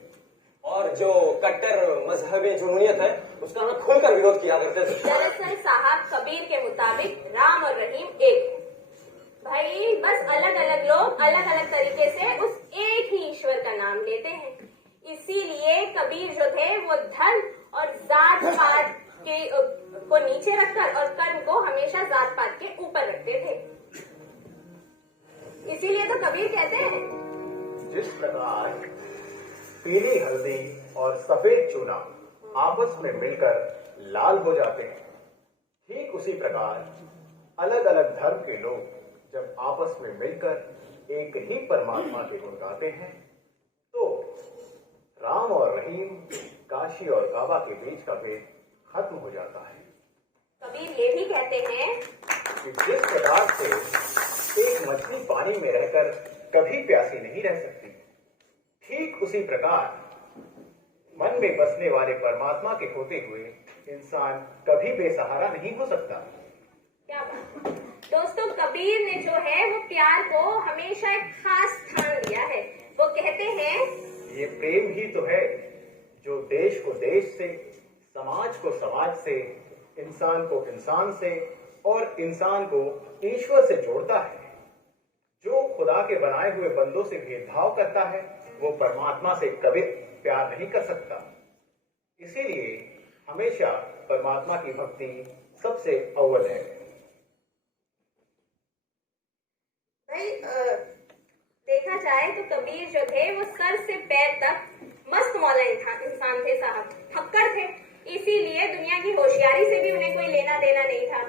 और जो कट्टर मजहबी जुनूनियत है उसका ना खुलकर विरोध किया करते थे। दरअसल साहब कबीर के मुताबिक राम और रहीम एक है भाई, बस अलग अलग लोग अलग अलग तरीके से उस एक ही ईश्वर का नाम लेते हैं। इसीलिए कबीर जो थे वो धर्म और जात पात के को नीचे रखकर और कर्म को हमेशा जात पात के ऊपर रखते थे। इसीलिए तो कबीर कहते हैं, जिस प्रकार पीली हल्दी और सफेद चूना आपस में मिलकर लाल हो जाते हैं, ठीक उसी प्रकार अलग अलग धर्म के लोग जब आपस में मिलकर एक ही परमात्मा के गुण गाते हैं तो राम और रहीम, काशी और काबा के बीच का भेद खत्म हो जाता है। कबीर ये भी कहते हैं कि जिस प्रकार से एक मछली पानी में रहकर कभी प्यासी नहीं रह सकती, ठीक उसी प्रकार मन में बसने वाले परमात्मा के होते हुए इंसान कभी बेसहारा नहीं हो सकता। क्या बात। तो कबीर ने जो है वो प्यार को हमेशा एक खास स्थान दिया है। वो कहते हैं, ये प्रेम ही तो है जो देश को देश से, समाज को समाज से, इंसान को इंसान से और इंसान को ईश्वर से जोड़ता है। जो खुदा के बनाए हुए बंदों से भेदभाव करता है वो परमात्मा से कभी प्यार नहीं कर सकता। इसीलिए हमेशा परमात्मा की भक्ति सबसे अव्वल है। भाई देखा जाए तो कबीर जो थे वो सर से पैर तक मस्त मौला इंसान थे साहब, फक्कड़ थे। इसीलिए दुनिया की होशियारी से भी उन्हें कोई लेना देना नहीं था।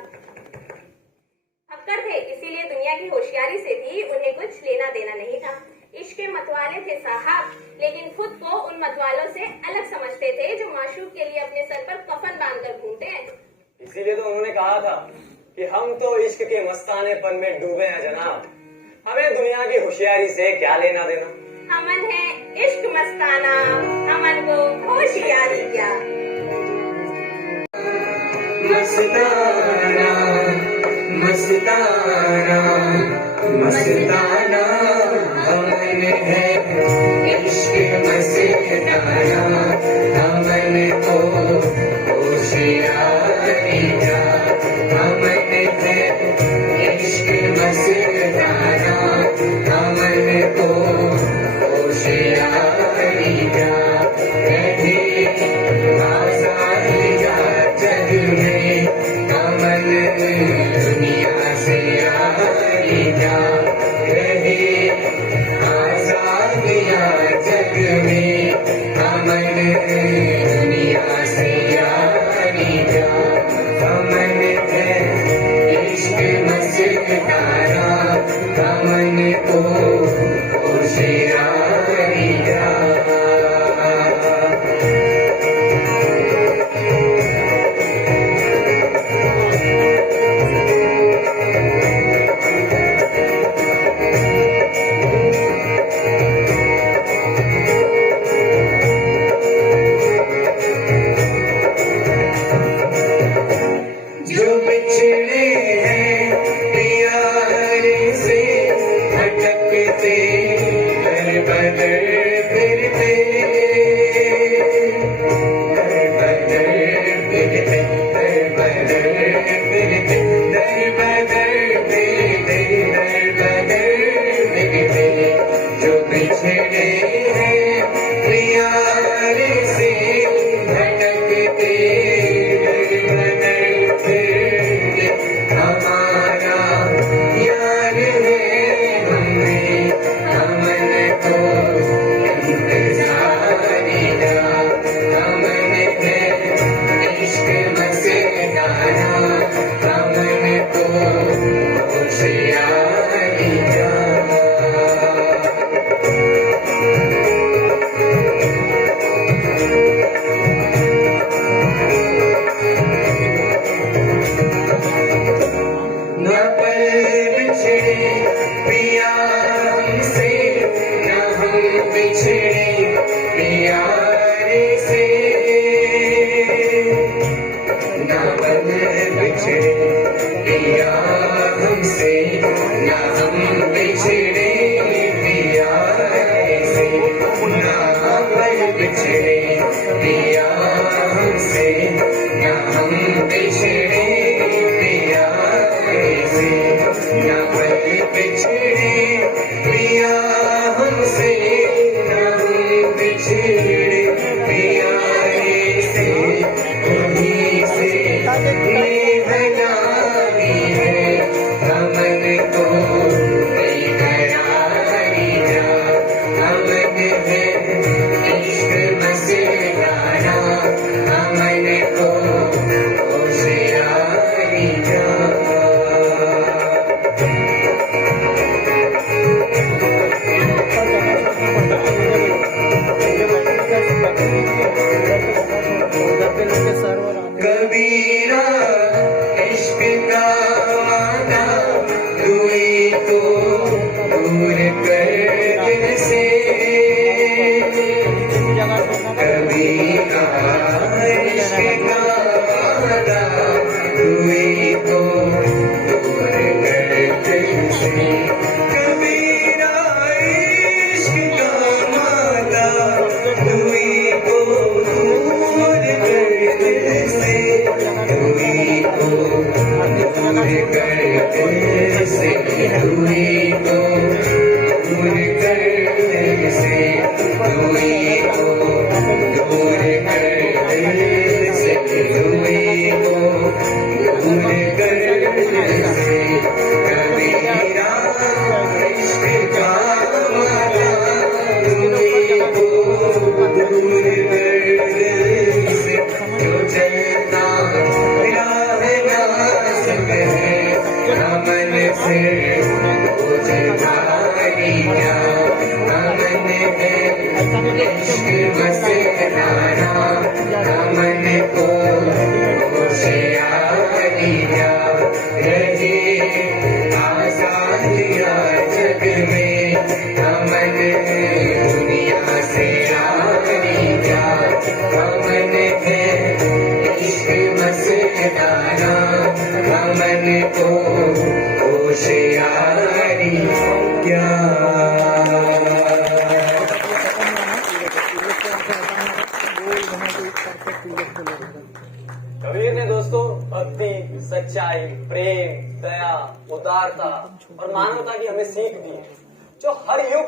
फक्कड़ थे, इसीलिए दुनिया की होशियारी से भी उन्हें कुछ लेना देना नहीं था। इश्क के मतवाले थे साहब, लेकिन खुद को उन मतवालों से अलग समझते थे जो माशूक के लिए अपने सर पर कफन बांधकर घूमते हैं। इसीलिए तो उन्होंने कहा था कि हम तो इश्क के मस्तानेपन में डूबे हैं जनाब, हमें दुनिया की होशियारी से क्या लेना देना। अमन है इश्क मस्ताना, अमन को होशियारी क्या। मस्ताना मस्ताना मस्ताना अमन है इश्क मस्ताना, अमन को होशियारी क्या। अमन है इश्क मस्ताना, अमन को होशियारी क्या। कहीं आजादिया जग में, अमन दुनिया से यारी क्या। कहीं आजादिया जग में, अमन दुनिया से यारी क्या। अमन है इश्क मस्ताना, अमन को होशियारी क्या। जो बिछड़े हैं प्यार से भटकते, दर बदर फिरते, दर बदर फिरते, दर बदर फिरते, दर बदर फिरते, दर बदर फिरते। जो बिछड़े हैं प्यार से भटकते, दर बदर फिरते, हमारा यार है हमें, अमन को इंतजारी का। अमन है इश्क मस्ताना, अमन को होशियारी का। न पल बिछड़े पिया हमसे, न हम बिछड़े प्यारे से। न पल बिछड़े पिया हमसे, न हम बिछड़े प्यारे से। न पल बिछड़े पिया हमसे, न हम बिछड़े से। न पल बिछड़े पिया हमसे, न हम बिछड़े प्यारे से। उन्हीं से ये भलाई है, अमन को बेकरारी जा। अमन है इश्क मस्ताना, अमन को होशियारी जा। बस बोझधारियाँ अमन है इश्क बस नाना अमन को होशियारियाँ रहे आजादियाँ जग में अमन दुनिया से आरियाँ अमन है इश्क बस नाना अमन को होशियारियाँ। कबीर ने दोस्तों भक्ति, सच्चाई, प्रेम, दया, उदारता और मानवता की हमें सीख दी है, जो हर युग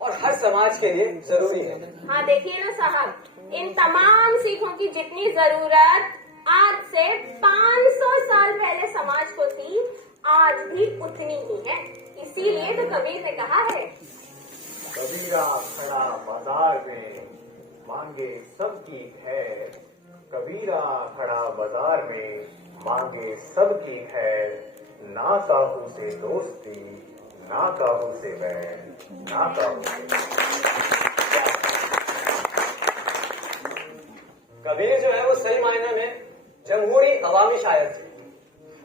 और हर समाज के लिए जरूरी है। हाँ देखिए ना साहब, इन तमाम सीखों की जितनी जरूरत आज से 500 साल पहले समाज को थी, आज भी उतनी ही है। इसीलिए तो कबीर ने कहा है, कबीरा खड़ा बाजार में मांगे सबकी खैर, कबीरा खड़ा बाजार में मांगे सबकी खैर, ना काहू से दोस्ती ना काहू से बैर, ना काहू से कबीर जो है वो सही मायने में जमहूरी अवामी शायर थे,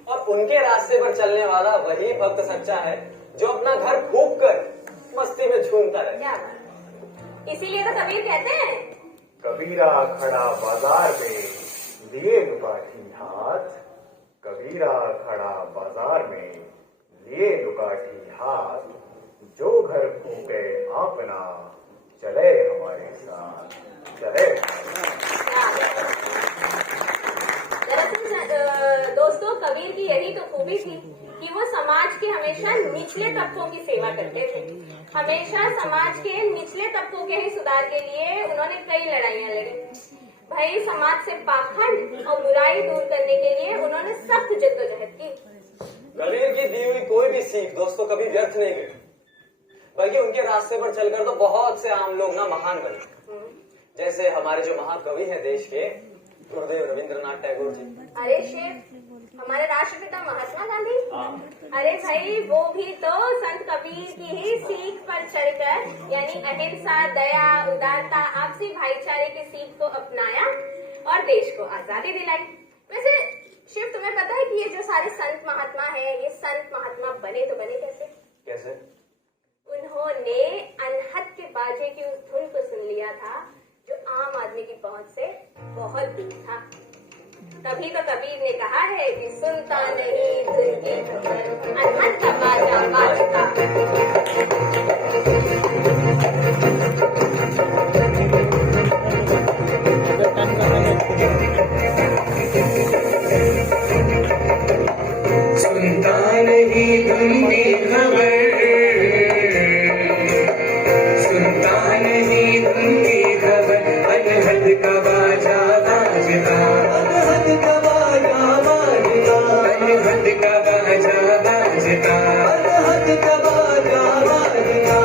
और उनके रास्ते पर चलने वाला वही भक्त सच्चा है जो अपना घर फूंक कर मस्ती में झूमता रहे। क्या बात। इसीलिए तो कबीर कहते हैं, कबीरा खड़ा बाजार में लिए दुकाठी हाथ, कबीरा खड़ा बाजार में लिए दुकाठी हाथ, जो घर फूके अपना चले हमारे साथ, चले। दरअसल दोस्तों कबीर की यही तो खूबी थी कि वो समाज के हमेशा निचले तबकों की सेवा करते थे। हमेशा समाज के निचले तबकों के ही सुधार के लिए उन्होंने कई लड़ाइयाँ लड़ी। भाई समाज से पाखंड और बुराई दूर करने के लिए उन्होंने सख्त जद्दोजहद की। कबीर की दी हुई कोई भी सीख दोस्तों कभी व्यर्थ नहीं गई, बल्कि उनके रास्ते पर चलकर तो बहुत से आम लोग ना महान बने। जैसे हमारे जो महाकवि हैं देश के, गुरुदेव रविंद्रनाथ टैगोर जी। अरे शेर, हमारे राष्ट्रपिता महात्मा गांधी। अरे भाई वो भी तो संत कबीर की ही सीख पर चलकर, यानी अहिंसा, दया, उदारता, आपसी भाईचारे की सीख को अपनाया और देश को आजादी दिलाई। वैसे शिव, तुम्हें पता है कि ये जो सारे संत महात्मा हैं, ये संत महात्मा बने तो बने कैसे? कैसे? उन्होंने अनहद के बाजे की उस धुन को सुन लिया था जो आम आदमी की पहुंच से बहुत दूर था। तभी तो कबीर ने कहा है कि सुनता नहीं धुन की खबर, अनहद का बाजा बाजता। सुनता नहीं धुन की खबर, सुनता नहीं धुन की खबर, अनहद का बाजा बाजता, अनहद का बाजा बाजता, अनहद का बाजा बाजता, अनहद का बाजा बाजता।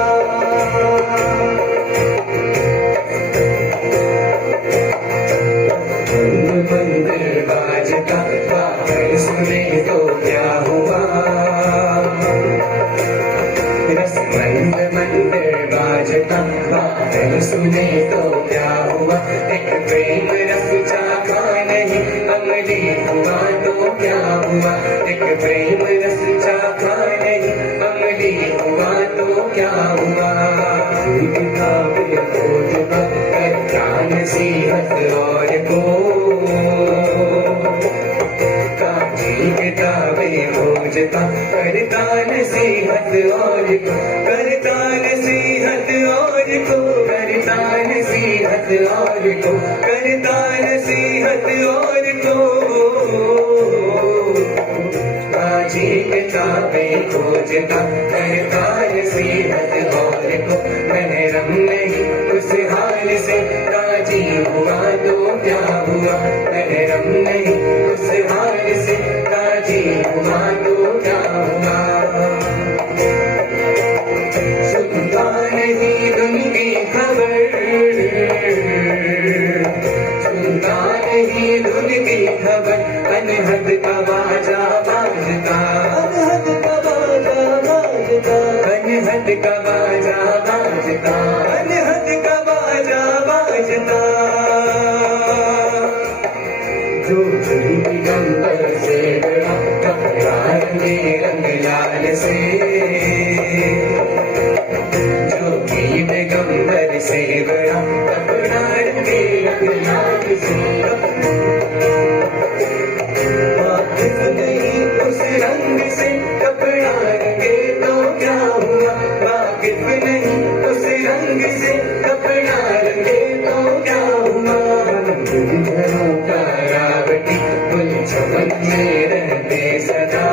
मंदिर बाजता, बाहर सुने तो क्या हुआ, रस मंद मंदिर बाजता, बाहर सुने तो क्या हुआ, एक प्रेम रस चाखा नहीं, अमली हुआ तो क्या हुआ, एक प्रेम रस चाखा नहीं, अमली हुआ तो क्या हुआ। किताबें खोजता करता नसीहत और को, किताबें खोजता करता नसीहत और को, करता नसीहत और को, करता नसीहत और को, करता नसीहत और को। काजी किताबें खोजता करता नसीहत और को, महरम नहीं उस हाल से राजी हुआ तो क्या हुआ, महरम नहीं उस हाल से राजी हुआ तो क्या हुआ। सुनता नहीं धुन की खबर, सुनता नहीं धुन की खबर, अनहद का बाजा बाजता, अनहद का बाजा का बाजा बाजता, अनहद का बाजा बाजता, जो भी दिगंबर से बड़ा कपड़ा रंगे रंग लाल से, जो भी दिगंबर से बड़ा कपड़ा रंगे रंग लाल से, वाकिफ नहीं उस रंग से कपड़ा रंगे तो क्या हुआ, वाकिफ नहीं उस रंग से कपड़ा रंगे तो क्या हुआ, घरों का रावटी गुल चमन में रहते सदा,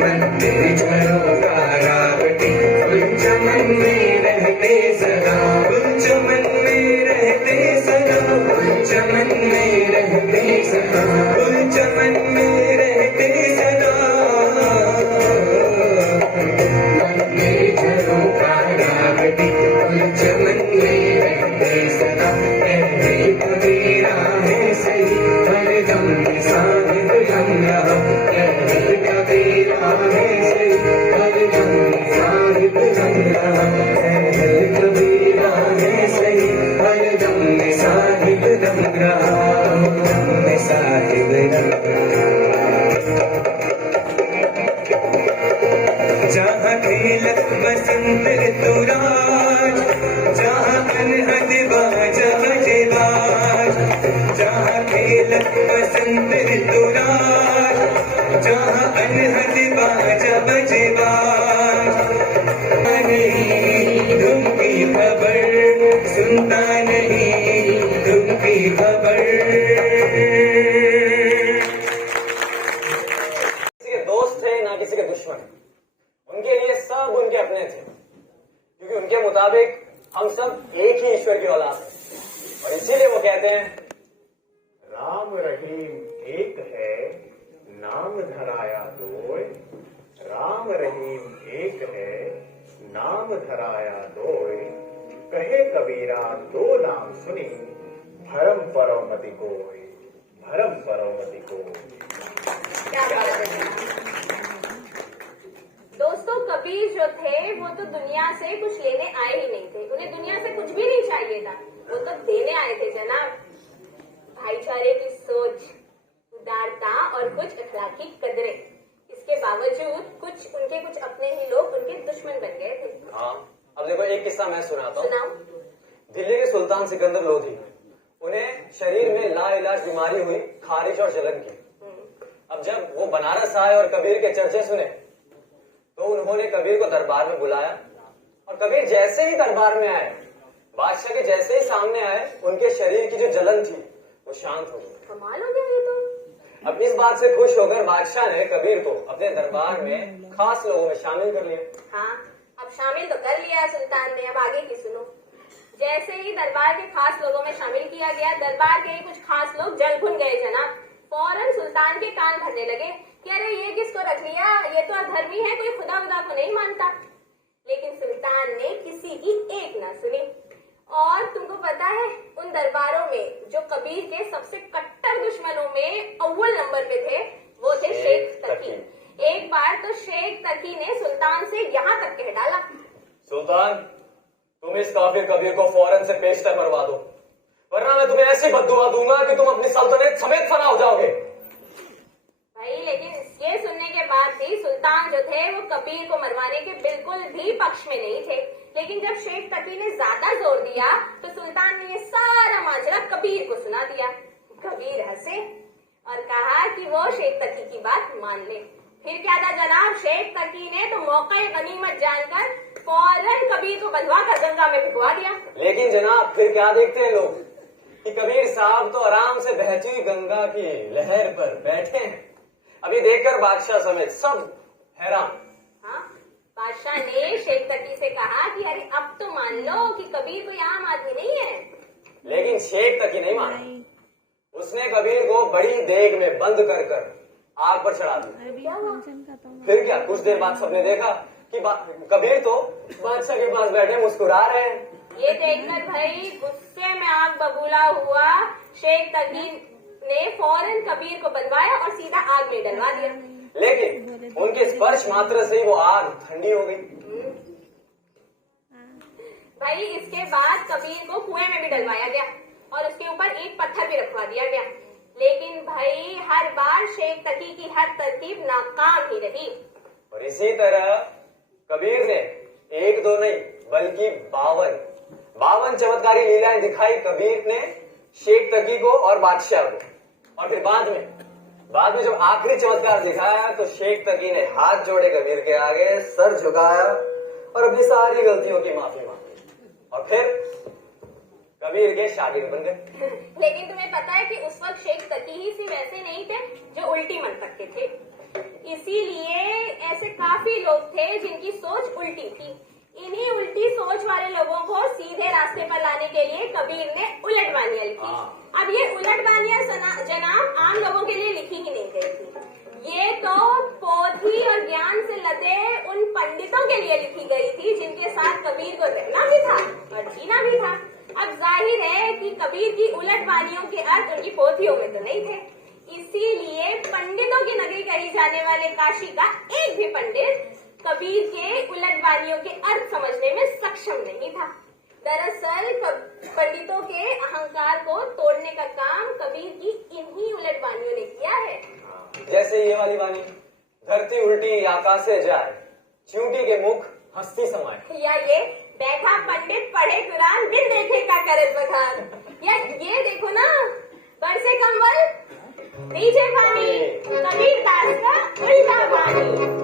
मंदिर झरों का रावटी गुल चमन में रहते सदा, गुल चमन में रहते सदा, गुल चमन में रहते सदा, गुल चमन में रहते सदा, मंदिर झरों का रावटी गुल चमन में रहते सदा, कबीरा है सही हरदम साहिब लंगा, कबीरा है सही हरदम साहिब लंगा, कबीरा है सही हरदम साहिब लंगा, साहिब लंगा। जहाँ खेलत बसंत ऋतुराज, जहाँ अनहद बाजा बजेबाज, जहाँ खेलत बसंत ऋतुराज, जहाँ अनहद बाजा बजेबाज, नहीं धुन की खबर सुनता नहीं धुन की खबर। किसी के दोस्त थे ना किसी के दुश्मन, उनके लिए सब उनके अपने थे, क्योंकि उनके मुताबिक हम सब एक ही ईश्वर की औलाद हैं, और इसीलिए वो कहते हैं राम रहीम एक है नाम धराया दोय, राम रहीम एक है नाम धराया दोय, कहे कबीरा दो नाम सुनी भरम परोमति कोय, भरम परोमति कोय। क्या बात है। दोस्तों कबीर जो थे वो तो दुनिया से कुछ लेने आए ही नहीं थे, उन्हें दुनिया से कुछ भी नहीं चाहिए था, वो तो देने आए थे जनाब। भाईचारे की सोच, उदारता और कुछ अखलाकी कदरें, इसके बावजूद कुछ अपने ही लोग उनके दुश्मन बन गए थे। हाँ, अब देखो एक किस्सा मैं सुनाता हूँ। सुनाओ। दिल्ली के सुल्तान सिकंदर लोधी, उन्हें शरीर में लाइलाज बीमारी हुई खारिश और जलन की। अब जब वो बनारस आए और कबीर के चर्चे सुने तो उन्होंने कबीर को दरबार में बुलाया, और कबीर जैसे ही दरबार में आए, बादशाह के जैसे ही सामने आए, उनके शरीर की जो जलन थी वो शांत हो गई। कमाल हो गया ये तो। अब इस बात से खुश होकर बादशाह ने कबीर को अपने दरबार में खास लोगों में शामिल कर लिया। हाँ, अब शामिल तो कर लिया है सुल्तान ने, अब आगे की सुनो। जैसे ही दरबार के खास लोगों में शामिल किया गया, दरबार के कुछ खास लोग जल भुन गए जनाब। फौरन सुल्तान के कान भरने लगे कि अरे ये किसको रख लिया, ये तो अधर्मी है, कोई खुदा खुदा को नहीं मानता। लेकिन सुल्तान ने किसी की एक ना सुनी। और तुमको पता है उन दरबारों में जो कबीर के सबसे कट्टर दुश्मनों में अव्वल नंबर पे थे, वो थे शेख तकी। एक बार तो शेख तकी ने सुल्तान से यहाँ तक कह डाला, सुल्तान तुम इस काफिर कबीर को फौरन से पेशतर करवा दो, वरना मैं तुम्हें ऐसी बद्दुआ दूंगा कि तुम अपनी सल्तनत समेत फना हो जाओगे। भाई लेकिन ये सुनने के बाद भी सुल्तान जो थे वो कबीर को मरवाने के बिल्कुल भी पक्ष में नहीं थे। लेकिन जब शेख तकी ने ज्यादा जोर दिया तो सुल्तान ने ये सारा माजरा कबीर को सुना दिया। कबीर हंसे और कहा कि वो शेख तकी की बात मान ले। फिर क्या था जनाब, शेख तकी ने तो मौका गनीमत जानकर फौरन कबीर को बंधवा कर गंगा में भिगवा दिया। लेकिन जनाब फिर क्या देखते हैं लोग कि कबीर साहब तो आराम से बहती हुई गंगा की लहर पर बैठे हैं। अभी देखकर बादशाह समेत सब हैरान। हाँ, बादशाह ने शेख तकी से कहा कि अरे अब तो मान लो कि कबीर कोई आम आदमी नहीं है। लेकिन शेख तकी नहीं माना, उसने कबीर को बड़ी देग में बंद कर आग पर चढ़ा दिया। फिर क्या, कुछ देर बाद सबने देखा कि कबीर तो बादशाह के पास बैठे मुस्कुरा रहे हैं। ये देखकर भाई गुस्से में आग बबूला हुआ शेख तकी ने फौरन कबीर को बंधवाया और सीधा आग में डलवा दिया। लेकिन उनके स्पर्श मात्र से ही वो आग ठंडी हो गई। भाई इसके बाद कबीर को कुएं में भी डलवाया गया और उसके ऊपर एक पत्थर भी रखवा दिया गया, लेकिन भाई हर बार शेख तकी की हर तरकीब नाकाम ही रही। और इसी तरह कबीर ने एक दो नहीं बल्कि 52 चमत्कारी लीलाएं दिखाई कबीर ने शेख तकी को और बादशाह को। और फिर बाद में जब आखिरी चमत्कार दिखाया तो शेख तकी ने हाथ जोड़े कबीर के आगे, सर झुकाया और अपनी सारी गलतियों की माफी मांगी और फिर कबीर के शागिर्द बन गए। लेकिन तुम्हें पता है कि उस वक्त शेख तकी ही सिर्फ ऐसे नहीं थे जो उल्टी मंतक के थे, इसीलिए ऐसे काफी लोग थे जिनकी सोच उल्टी थी। इन्हीं उल्टी सोच वाले लोगों को सीधे रास्ते पर लाने के लिए कबीर ने उलटवानियां लिखी। अब ये उलटवानियां जनाब आम लोगों के लिए लिखी ही नहीं गई थी, ये तो पोथी और ज्ञान से लदे उन पंडितों के लिए लिखी गई थी जिनके साथ कबीर को रहना भी था और जीना भी था। अब जाहिर है कि कबीर की उलटवानियों के अर्थ उनकी पोथियों में तो नहीं थे, इसीलिए पंडितों की नगरी कही जाने वाले काशी का एक भी पंडित कबीर के उलटवानियों के अर्थ समझने में सक्षम नहीं था। दरअसल पंडितों के अहंकार को तोड़ने का काम कबीर की इन्हीं उलटवानियों ने किया है। जैसे ये वाली वाणी, धरती उल्टी आकाश से जाए, चींटी के मुख हस्ती समाए, या ये बैठा पंडित पढ़े कुरान बिन देखे का करे बखान, या ये देखो ना बरसे कंबल नीचे पानी, कबीर दास का उल्टा पानी।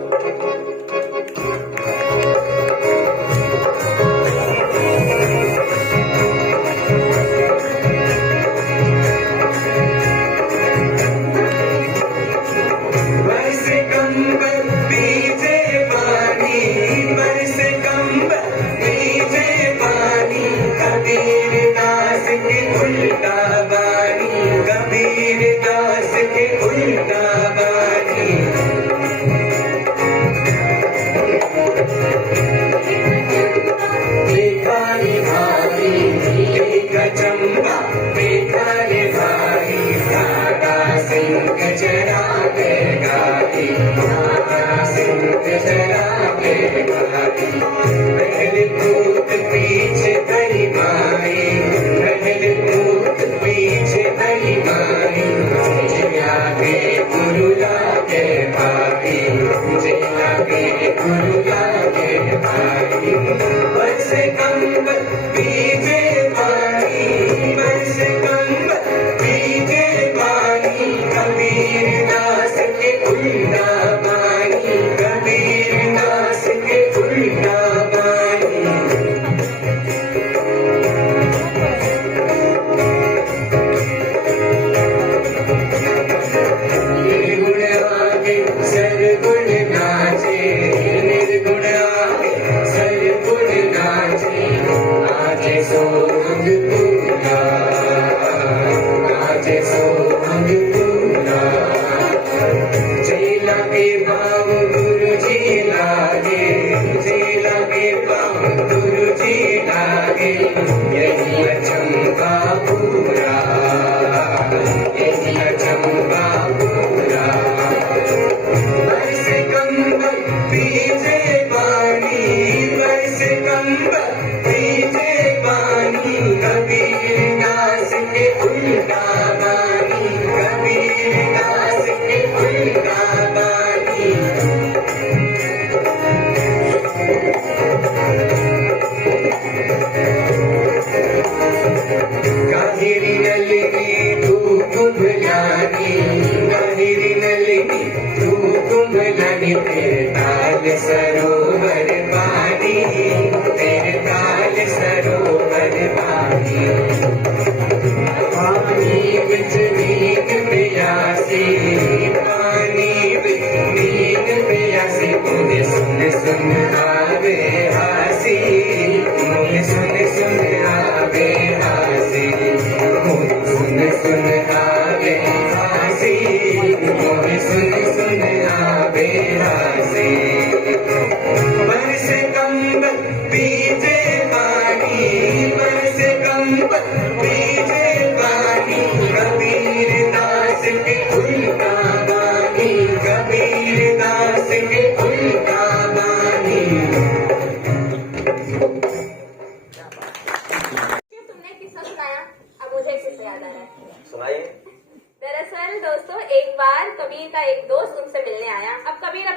कबीर दास के उल्टा बानी, कबीर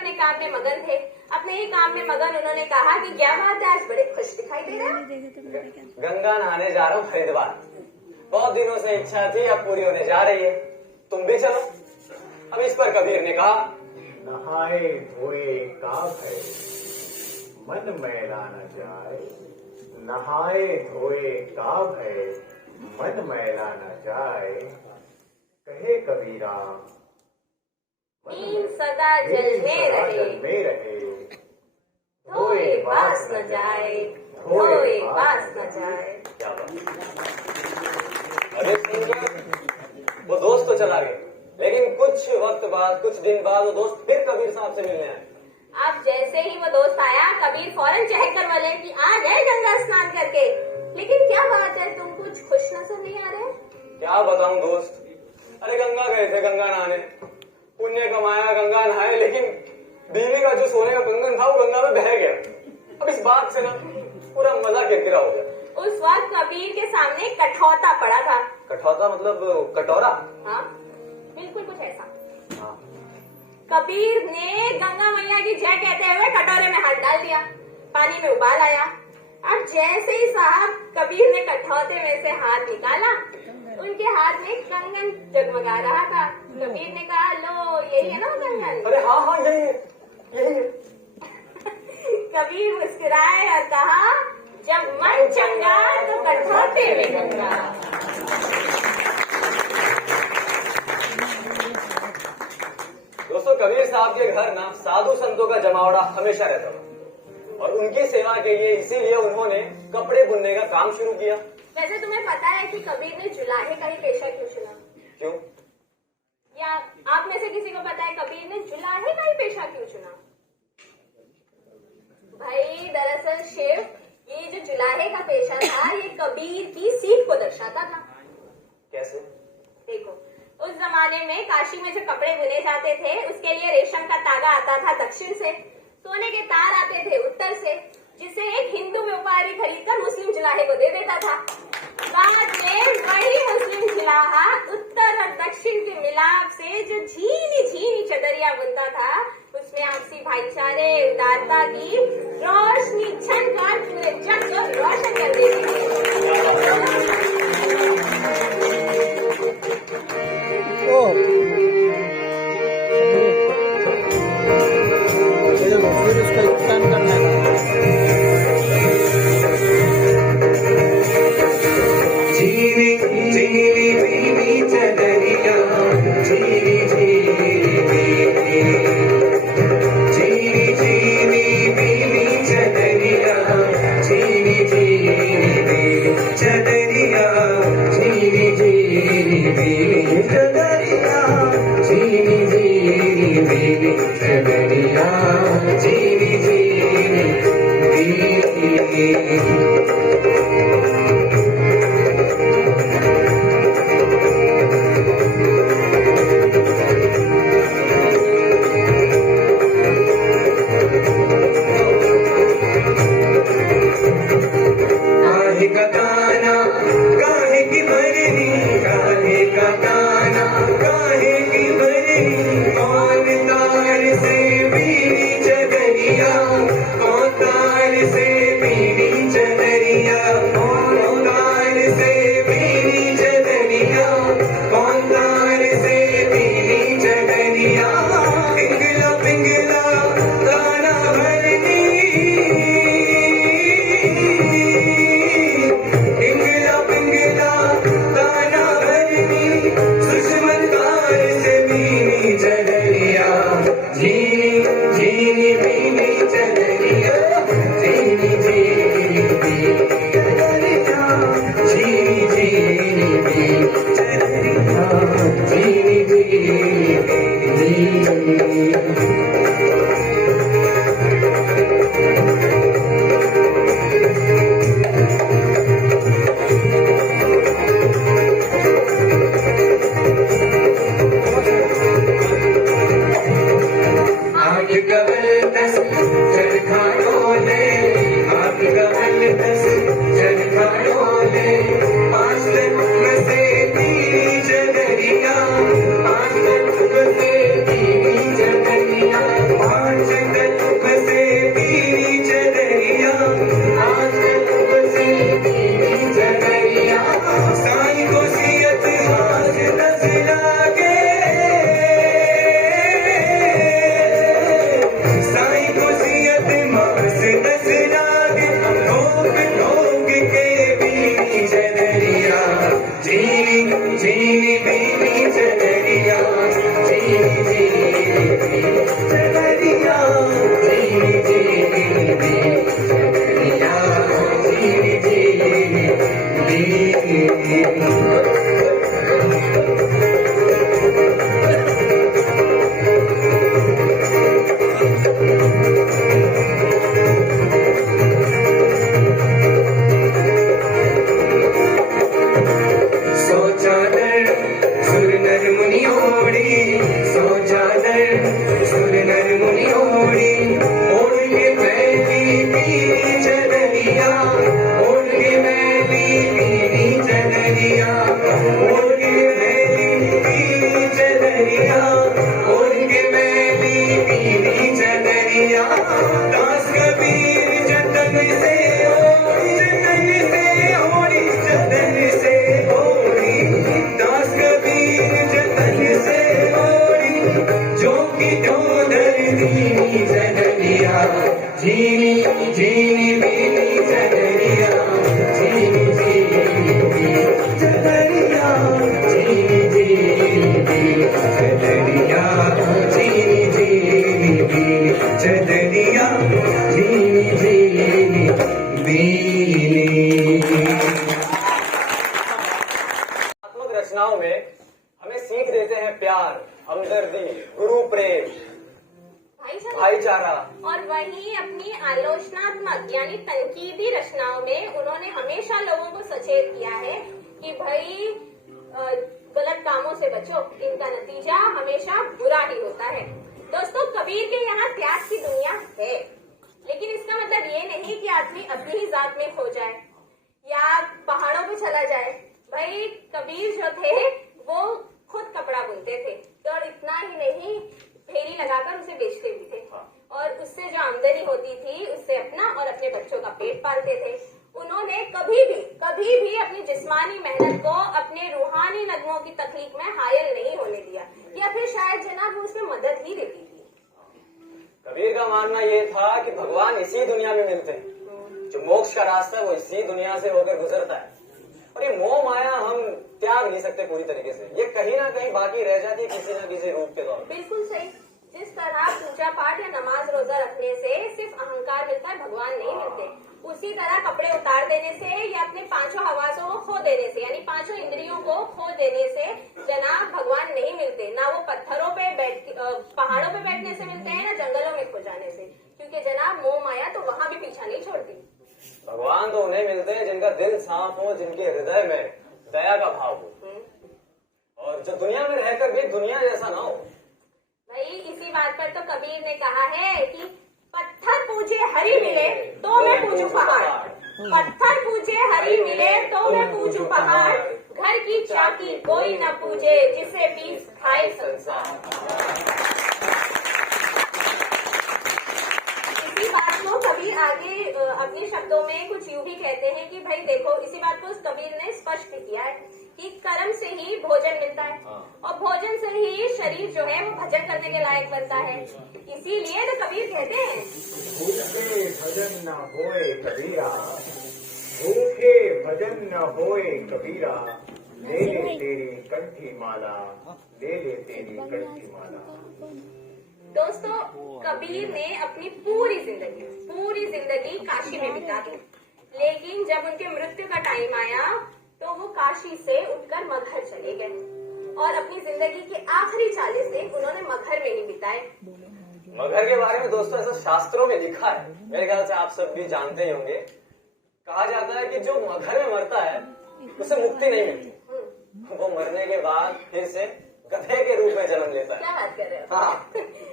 अपने काम में मगन थे। अपने ही काम में मगन उन्होंने कहा कि क्या बात है, आज बड़े खुश दिखाई दे रहे हो। गंगा नहाने जा रहा हूँ हरिद्वार, बहुत दिनों से इच्छा थी, अब पूरी होने जा रही है, तुम भी चलो। अब इस पर कबीर ने कहा, नहाए धोए का भय मन मैला न जाए, नहाए धोए का भय मन मैला न जाए, कहे कबीरा नीम सदा जल में रहे, धोए बास न जाए, धोए बास न जाए। क्या बात। अरे वो दोस्त तो चला गया, लेकिन कुछ वक्त बाद, कुछ दिन बाद वो दोस्त फिर कबीर साहब से मिलने आए। अब जैसे ही वो दोस्त आया, कबीर फौरन चहक कर बोले कि आ गए गंगा स्नान करके। लेकिन क्या बात है, तुम कुछ खुश नजर नहीं आ रहे? क्या बताऊं दोस्त, अरे गंगा गए थे, गंगा नहाने, पुण्य कमाया, गंगा नहाए, लेकिन बीवी का जो सोने का कंगन था वो गंगा में बह गया। अब इस बात से ना पूरा मजा किरकिरा हो गया। उस वक्त कबीर के सामने कठौता पड़ा था। कठौता मतलब कटोरा? हाँ, बिल्कुल कुछ ऐसा। हाँ। कबीर ने गंगा मैया की जय कहते हुए कटोरे में हाथ डाल दिया, पानी में उबाल आया। अब जैसे ही साहब कबीर ने कठौते में से हाथ निकाला, उनके हाथ में कंगन जगमगा रहा था। कबीर ने कहा, लो यही है ना कंगन? अरे हाँ हाँ यही है, यही है। कबीर मुस्कुराए और कहा, जब मन चंगा तो कठौते में गंगा। दोस्तों, कबीर साहब के घर ना साधु संतों का जमावड़ा हमेशा रहता था, और उनकी सेवा के लिए इसीलिए उन्होंने कपड़े बुनने का काम शुरू किया। वैसे तुम्हें पता है कि कबीर ने जुलाहे का ही पेशा क्यों चुना? क्यों? या आप में से किसी को पता है कबीर ने जुलाहे का ही पेशा क्यों चुना? भाई दरअसल शिव, ये जो जुलाहे का पेशा था, ये कबीर की सीख को दर्शाता था। कैसे? देखो, उस जमाने में काशी में जो कपड़े बुने जाते थे, उसके लिए रेशम का तागा आता था दक्षिण से, सोने के तार आते थे उत्तर से, जिसे एक हिंदू व्यापारी खरीदकर मुस्लिम जुलाहे को दे देता था। बाद में वही मुस्लिम जुलाहा उत्तर और दक्षिण के मिलाप से जो झीनी झीनी चदरिया बुनता था, उसमें आपसी भाईचारे, उदारता की रोशनी छनकार पूरे जग को रोशन कर देती थी। फिर उसका उत्थान करना है। जगरिया जीनी जीनी बीनी जगरिया जीनी जीनी जगरिया जीनी जीनी जगरिया जीनी जीनी जगरिया जीनी जीनी बीनी। कलात्मक रचनाओं में हमें सीख देते हैं प्यार, हमदर्दी, गुरु प्रेम, भाईचारा। और वहीं अपनी आलोचनात्मक यानी तनकीदी रचनाओं में उन्होंने हमेशा लोगों को सचेत किया है कि भाई गलत कामों से बचो, इनका नतीजा हमेशा बुरा ही होता है। दोस्तों, कबीर के यहाँ त्याग की दुनिया है, लेकिन इसका मतलब ये नहीं कि आदमी अपनी ही जात में खो जाए या पहाड़ों पे चला जाए। भाई कबीर जो थे वो खुद कपड़ा बुनते थे, और इतना ही नहीं, फेरी लगाकर उसे बेचते भी थे, और उससे जो आमदनी होती थी उससे अपना और अपने बच्चों का पेट पालते थे। उन्होंने कभी भी अपनी जिस्मानी मेहनत को अपने रूहानी नगमों की तख्लीक में हायल नहीं होने दिया, या फिर शायद जनाब वो उसमें मदद ही देती थी। कबीर का मानना ये था कि भगवान इसी दुनिया में मिलते हैं, जो मोक्ष का रास्ता है वो इसी दुनिया से होकर गुजरता है, और ये मोह माया हम त्याग नहीं सकते पूरी तरीके से, ये कहीं ना कहीं बाकी रह जाती है किसी न किसी रूप के तौर पर। बिल्कुल सही। जिस तरह पूजा पाठ या नमाज रोजा रखने से सिर्फ अहंकार मिलता है, भगवान नहीं मिलते, उसी तरह कपड़े उतार देने से या अपने पांचों हवासों को खो देने से यानी पांचों इंद्रियों को खो देने से जनाब भगवान नहीं मिलते। ना वो पत्थरों पे पहाड़ों पे बैठने से मिलते हैं, ना जंगलों में खो जाने से, क्योंकि जनाब मोह माया तो वहाँ भी पीछा नहीं छोड़ती। भगवान तो उन्हें मिलते हैं जिनका दिल साफ हो, जिनके हृदय में दया का भाव हो, और जो दुनिया में रहकर भी दुनिया जैसा ना हो। भाई इसी बात पर तो कबीर ने कहा है कि पत्थर पूजे हरी मिले तो मैं पूजू पहाड़, पत्थर पूजे हरी मिले तो मैं पूजू पहाड़, घर की चाकी कोई न पूजे जिसे पीस खाए संसार। इसी बात को कबीर आगे अपने शब्दों में कुछ यूं भी कहते हैं कि भाई देखो, इसी बात को कबीर ने स्पष्ट किया है कि कर्म से ही भोजन मिलता है, और भोजन से ही शरीर जो है वो भजन करने के लायक बनता है। इसीलिए तो कबीर कहते हैं भूखे भजन न होए कबीरा, भूखे भजन न होए कबीरा, ले ले तेरी कंठी माला, ले ले तेरी कंठी माला। दोस्तों, कबीर ने अपनी पूरी जिंदगी काशी में बिता दी, लेकिन जब उनके मृत्यु का टाइम आया तो वो काशी से उठकर मगहर चले गए, और अपनी जिंदगी के आखिरी 40 दिन उन्होंने मगहर में ही बिताए। मगहर के बारे में दोस्तों ऐसा शास्त्रों में लिखा है, मेरे ख्याल से आप सब भी जानते ही होंगे। कहा जाता है कि जो मगहर में मरता है उसे मुक्ति नहीं मिलती, वो मरने के बाद फिर से गधे के रूप में जन्म लेता है। क्या बात कर रहे हो? हाँ।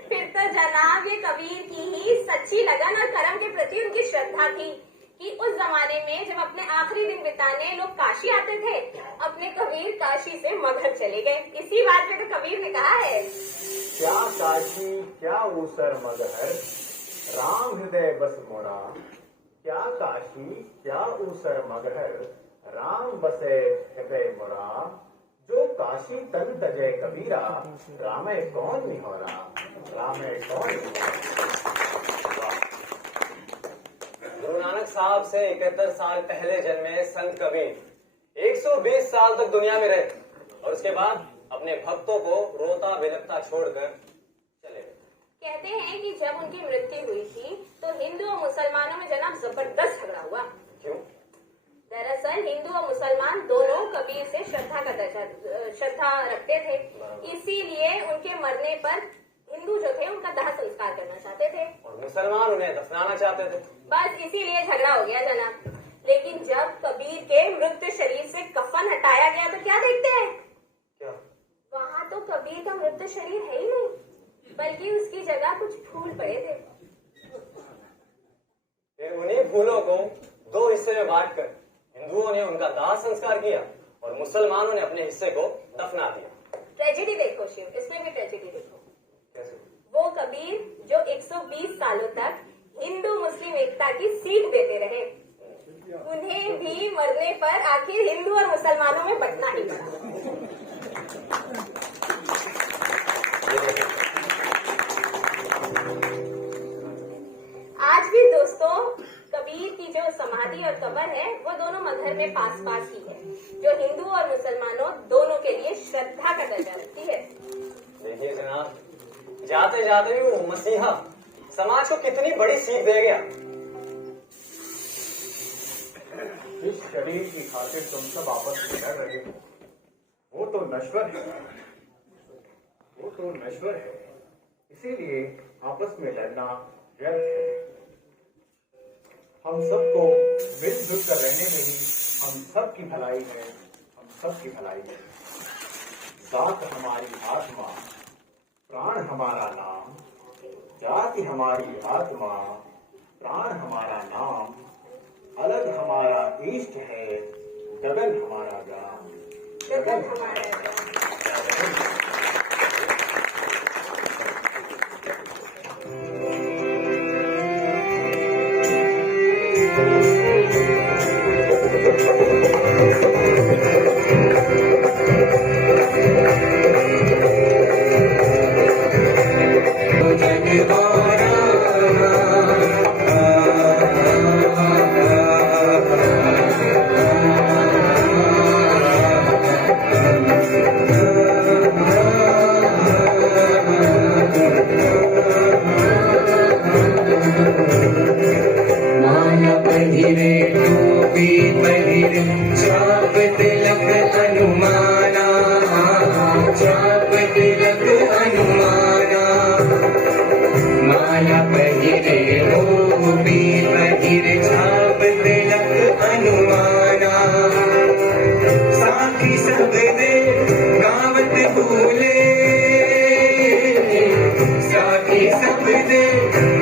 फिर तो जनाब ये कबीर की ही सच्ची लगन और कर्म के प्रति उनकी श्रद्धा थी कि उस जमाने में जब अपने आखिरी दिन बिताने लोग काशी आते थे, अपने कबीर काशी से मगहर चले गए। इसी बात पे तो कबीर ने कहा है, क्या काशी क्या ऊसर मगहर, राम हृदय बस मोरा, क्या काशी क्या ऊसर मगहर, राम बसे हृदय मोरा, जो काशी तन तजय कबीरा, रामे कौन निहोरा, रामे कौन निहोरा। गुरु नानक साहब से 71 साल पहले जन्मे संत कबीर 120 साल तक दुनिया में रहे, और उसके बाद अपने भक्तों को रोता बिलखता छोड़कर चले गए। कहते हैं कि जब उनकी मृत्यु हुई थी तो हिंदू और मुसलमानों में जनाब जबरदस्त झगड़ा हुआ। क्यों? दरअसल हिंदू और मुसलमान दोनों कबीर से श्रद्धा रखते थे, इसीलिए उनके मरने पर हिंदू जो थे उनका दाह संस्कार करना चाहते थे, और मुसलमान उन्हें दफनाना चाहते थे। बस इसीलिए झगड़ा हो गया जनाब। लेकिन जब कबीर के मृत शरीर से कफन हटाया गया तो क्या देखते हैं? क्या? वहाँ तो कबीर का मृत शरीर है ही नहीं, बल्कि उसकी जगह कुछ फूल पड़े थे। फिर उन्हीं फूलों को 2 हिस्से में बांटकर हिंदुओं ने उनका दाह संस्कार किया और मुसलमानों ने अपने हिस्से को दफना दिया। ट्रेजेडी देखो शिव, इसमें भी ट्रेजेडी देखो। कैसे? वो कबीर जो 120 सालों तक हिंदू मुस्लिम एकता की सीख देते रहे, उन्हें भी मरने पर आखिर हिंदू और मुसलमानों में बंटना ही पड़ा। समाधि और कब्र है वो दोनों मगहर में पास पास ही है, जो हिंदू और मुसलमानों दोनों के लिए श्रद्धा का दर्जा रखती है। देखिए जनाब, जाते जाते भी वो मसीहा समाज को कितनी बड़ी सीख दे गया। इस शरीर की खातिर तुम सब आपस में लड़ रहे हो, वो तो नश्वर है, वो तो नश्वर है, इसीलिए आपस में लड़ना व्यर्थ है। हम सबको मिलजुल कर रहने में ही हम सब की भलाई है, हम सब की भलाई है। जात हमारी आत्मा, प्राण हमारा नाम, जाति हमारी आत्मा, प्राण हमारा नाम, अलग हमारा इष्ट है, गगन हमारा गाम, गगन हमारा गाम। माला पहिरे टोपी पहिरे चाप तिलक अनुमाना, चाप तिलक अनुमाना। माला पहिरे टोपी पहिरे छाप तिलक अनुमाना। साथी सब दे गावत भूले, साथी सब दे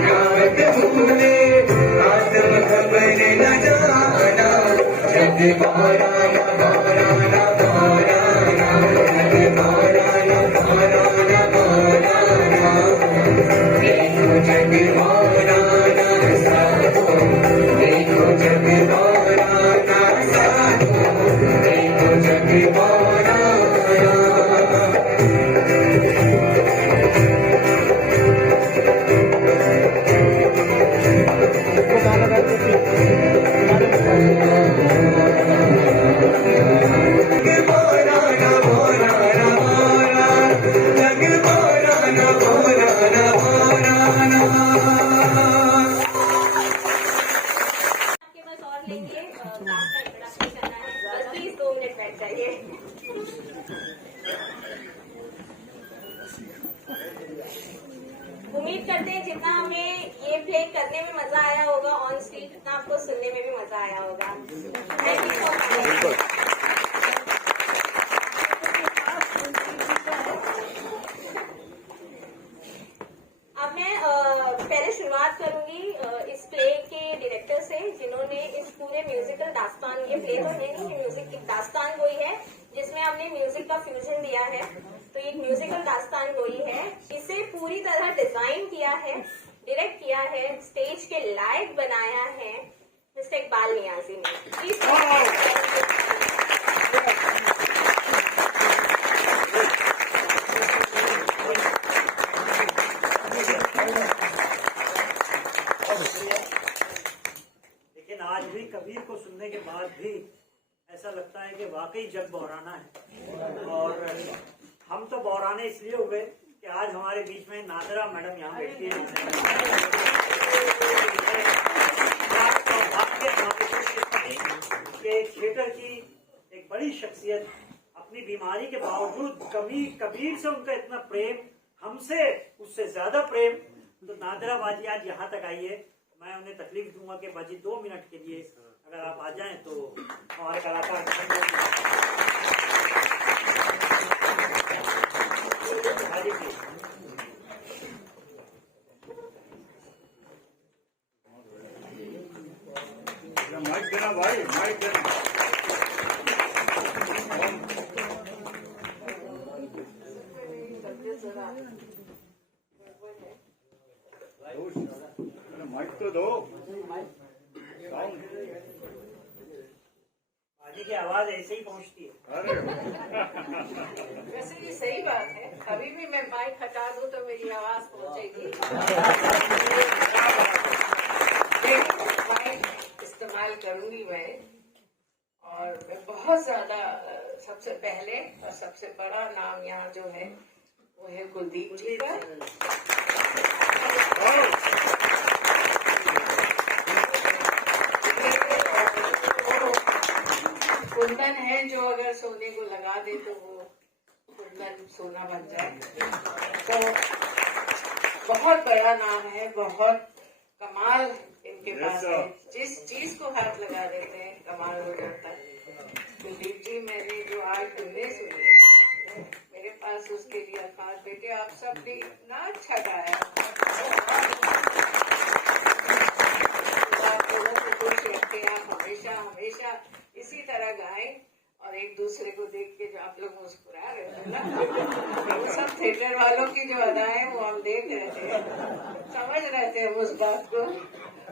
गावत भूले, आत्म खबर न जाना, जग बाराना बाराना बाराना, जग बाराना बाराना बाराना। देखो जग बाराना साधो, देखो जग बाराना साधो, देखो जग बाराना। आपके पास और लेंगे काम का इंट्रोडक्शन करना है, बस प्लीज 2 मिनट बैठ जाइए। उम्मीद करते हैं जितना हमें ये प्ले करने में मजा आया होगा ऑन स्टेज, उतना आपको सुनने में भी मजा आया होगा। Thank you so much. अब मैं पहले शुरुआत करूंगी इस प्ले के डायरेक्टर से, जिन्होंने इस पूरे म्यूजिकल दास्तान, ये प्ले तो है नहीं, ये म्यूजिक एक दास्तान गोई है जिसमें हमने म्यूजिक का फ्यूजन दिया है। तो एक म्यूजिकल दास्तान गोई है, इसे पूरी तरह डिजाइन किया है, डायरेक्ट किया है, स्टेज के लायक बनाया है मिस्टर इकबाल नियाजी ने। प्लीज लेकिन आज भी कबीर को सुनने के बाद भी ऐसा लगता है कि वाकई जग बौराना है। और हम तो बौराने इसलिए हुए कि आज हमारे बीच में नादरा मैडम यहाँ बैठी है। कि थिएटर की एक बड़ी शख्सियत अपनी बीमारी के बावजूद कबीर से उनका इतना प्रेम, हमसे उससे ज्यादा प्रेम। तो नादरा बाजी आज यहाँ तक आई है। मैं उन्हें तकलीफ दूंगा कि बाजी 2 मिनट के लिए अगर आप आ जाएं तो हमारे कलाकार बाजी प्लीज। माइक देना भाई, माइक देना। माइक तो दो। बाजी की आवाज ऐसे ही पहुंचती है। वैसे ये सही बात है, अभी भी मैं माइक हटा दूं तो मेरी आवाज पहुंचेगी। माइक इस्तेमाल करूं सबसे बड़ा नाम यहाँ जो है वो है कुलदीप जी का। कुंदन है जो अगर सोने को लगा दे तो वो कुंदन सोना बन जाए। तो बहुत बड़ा नाम है, बहुत कमाल इनके पास है। जिस चीज को हाथ लगा देते हैं कमाल हो जाता है। कुलदीप जी, मैंने जो आज धुनें सुनी है, मेरे पास उसके लिए अल्फाज, बेटे आप सब ने इतना अच्छा गाया। आप लोगों को खुश रखें, आप हमेशा हमेशा इसी तरह गाएं और एक दूसरे को देख के जो आप लोग मुस्कुरा रहे थे ना, वो सब थिएटर वालों की जो अदाएं वो हम देख रहे थे, समझ रहे थे उस बात को।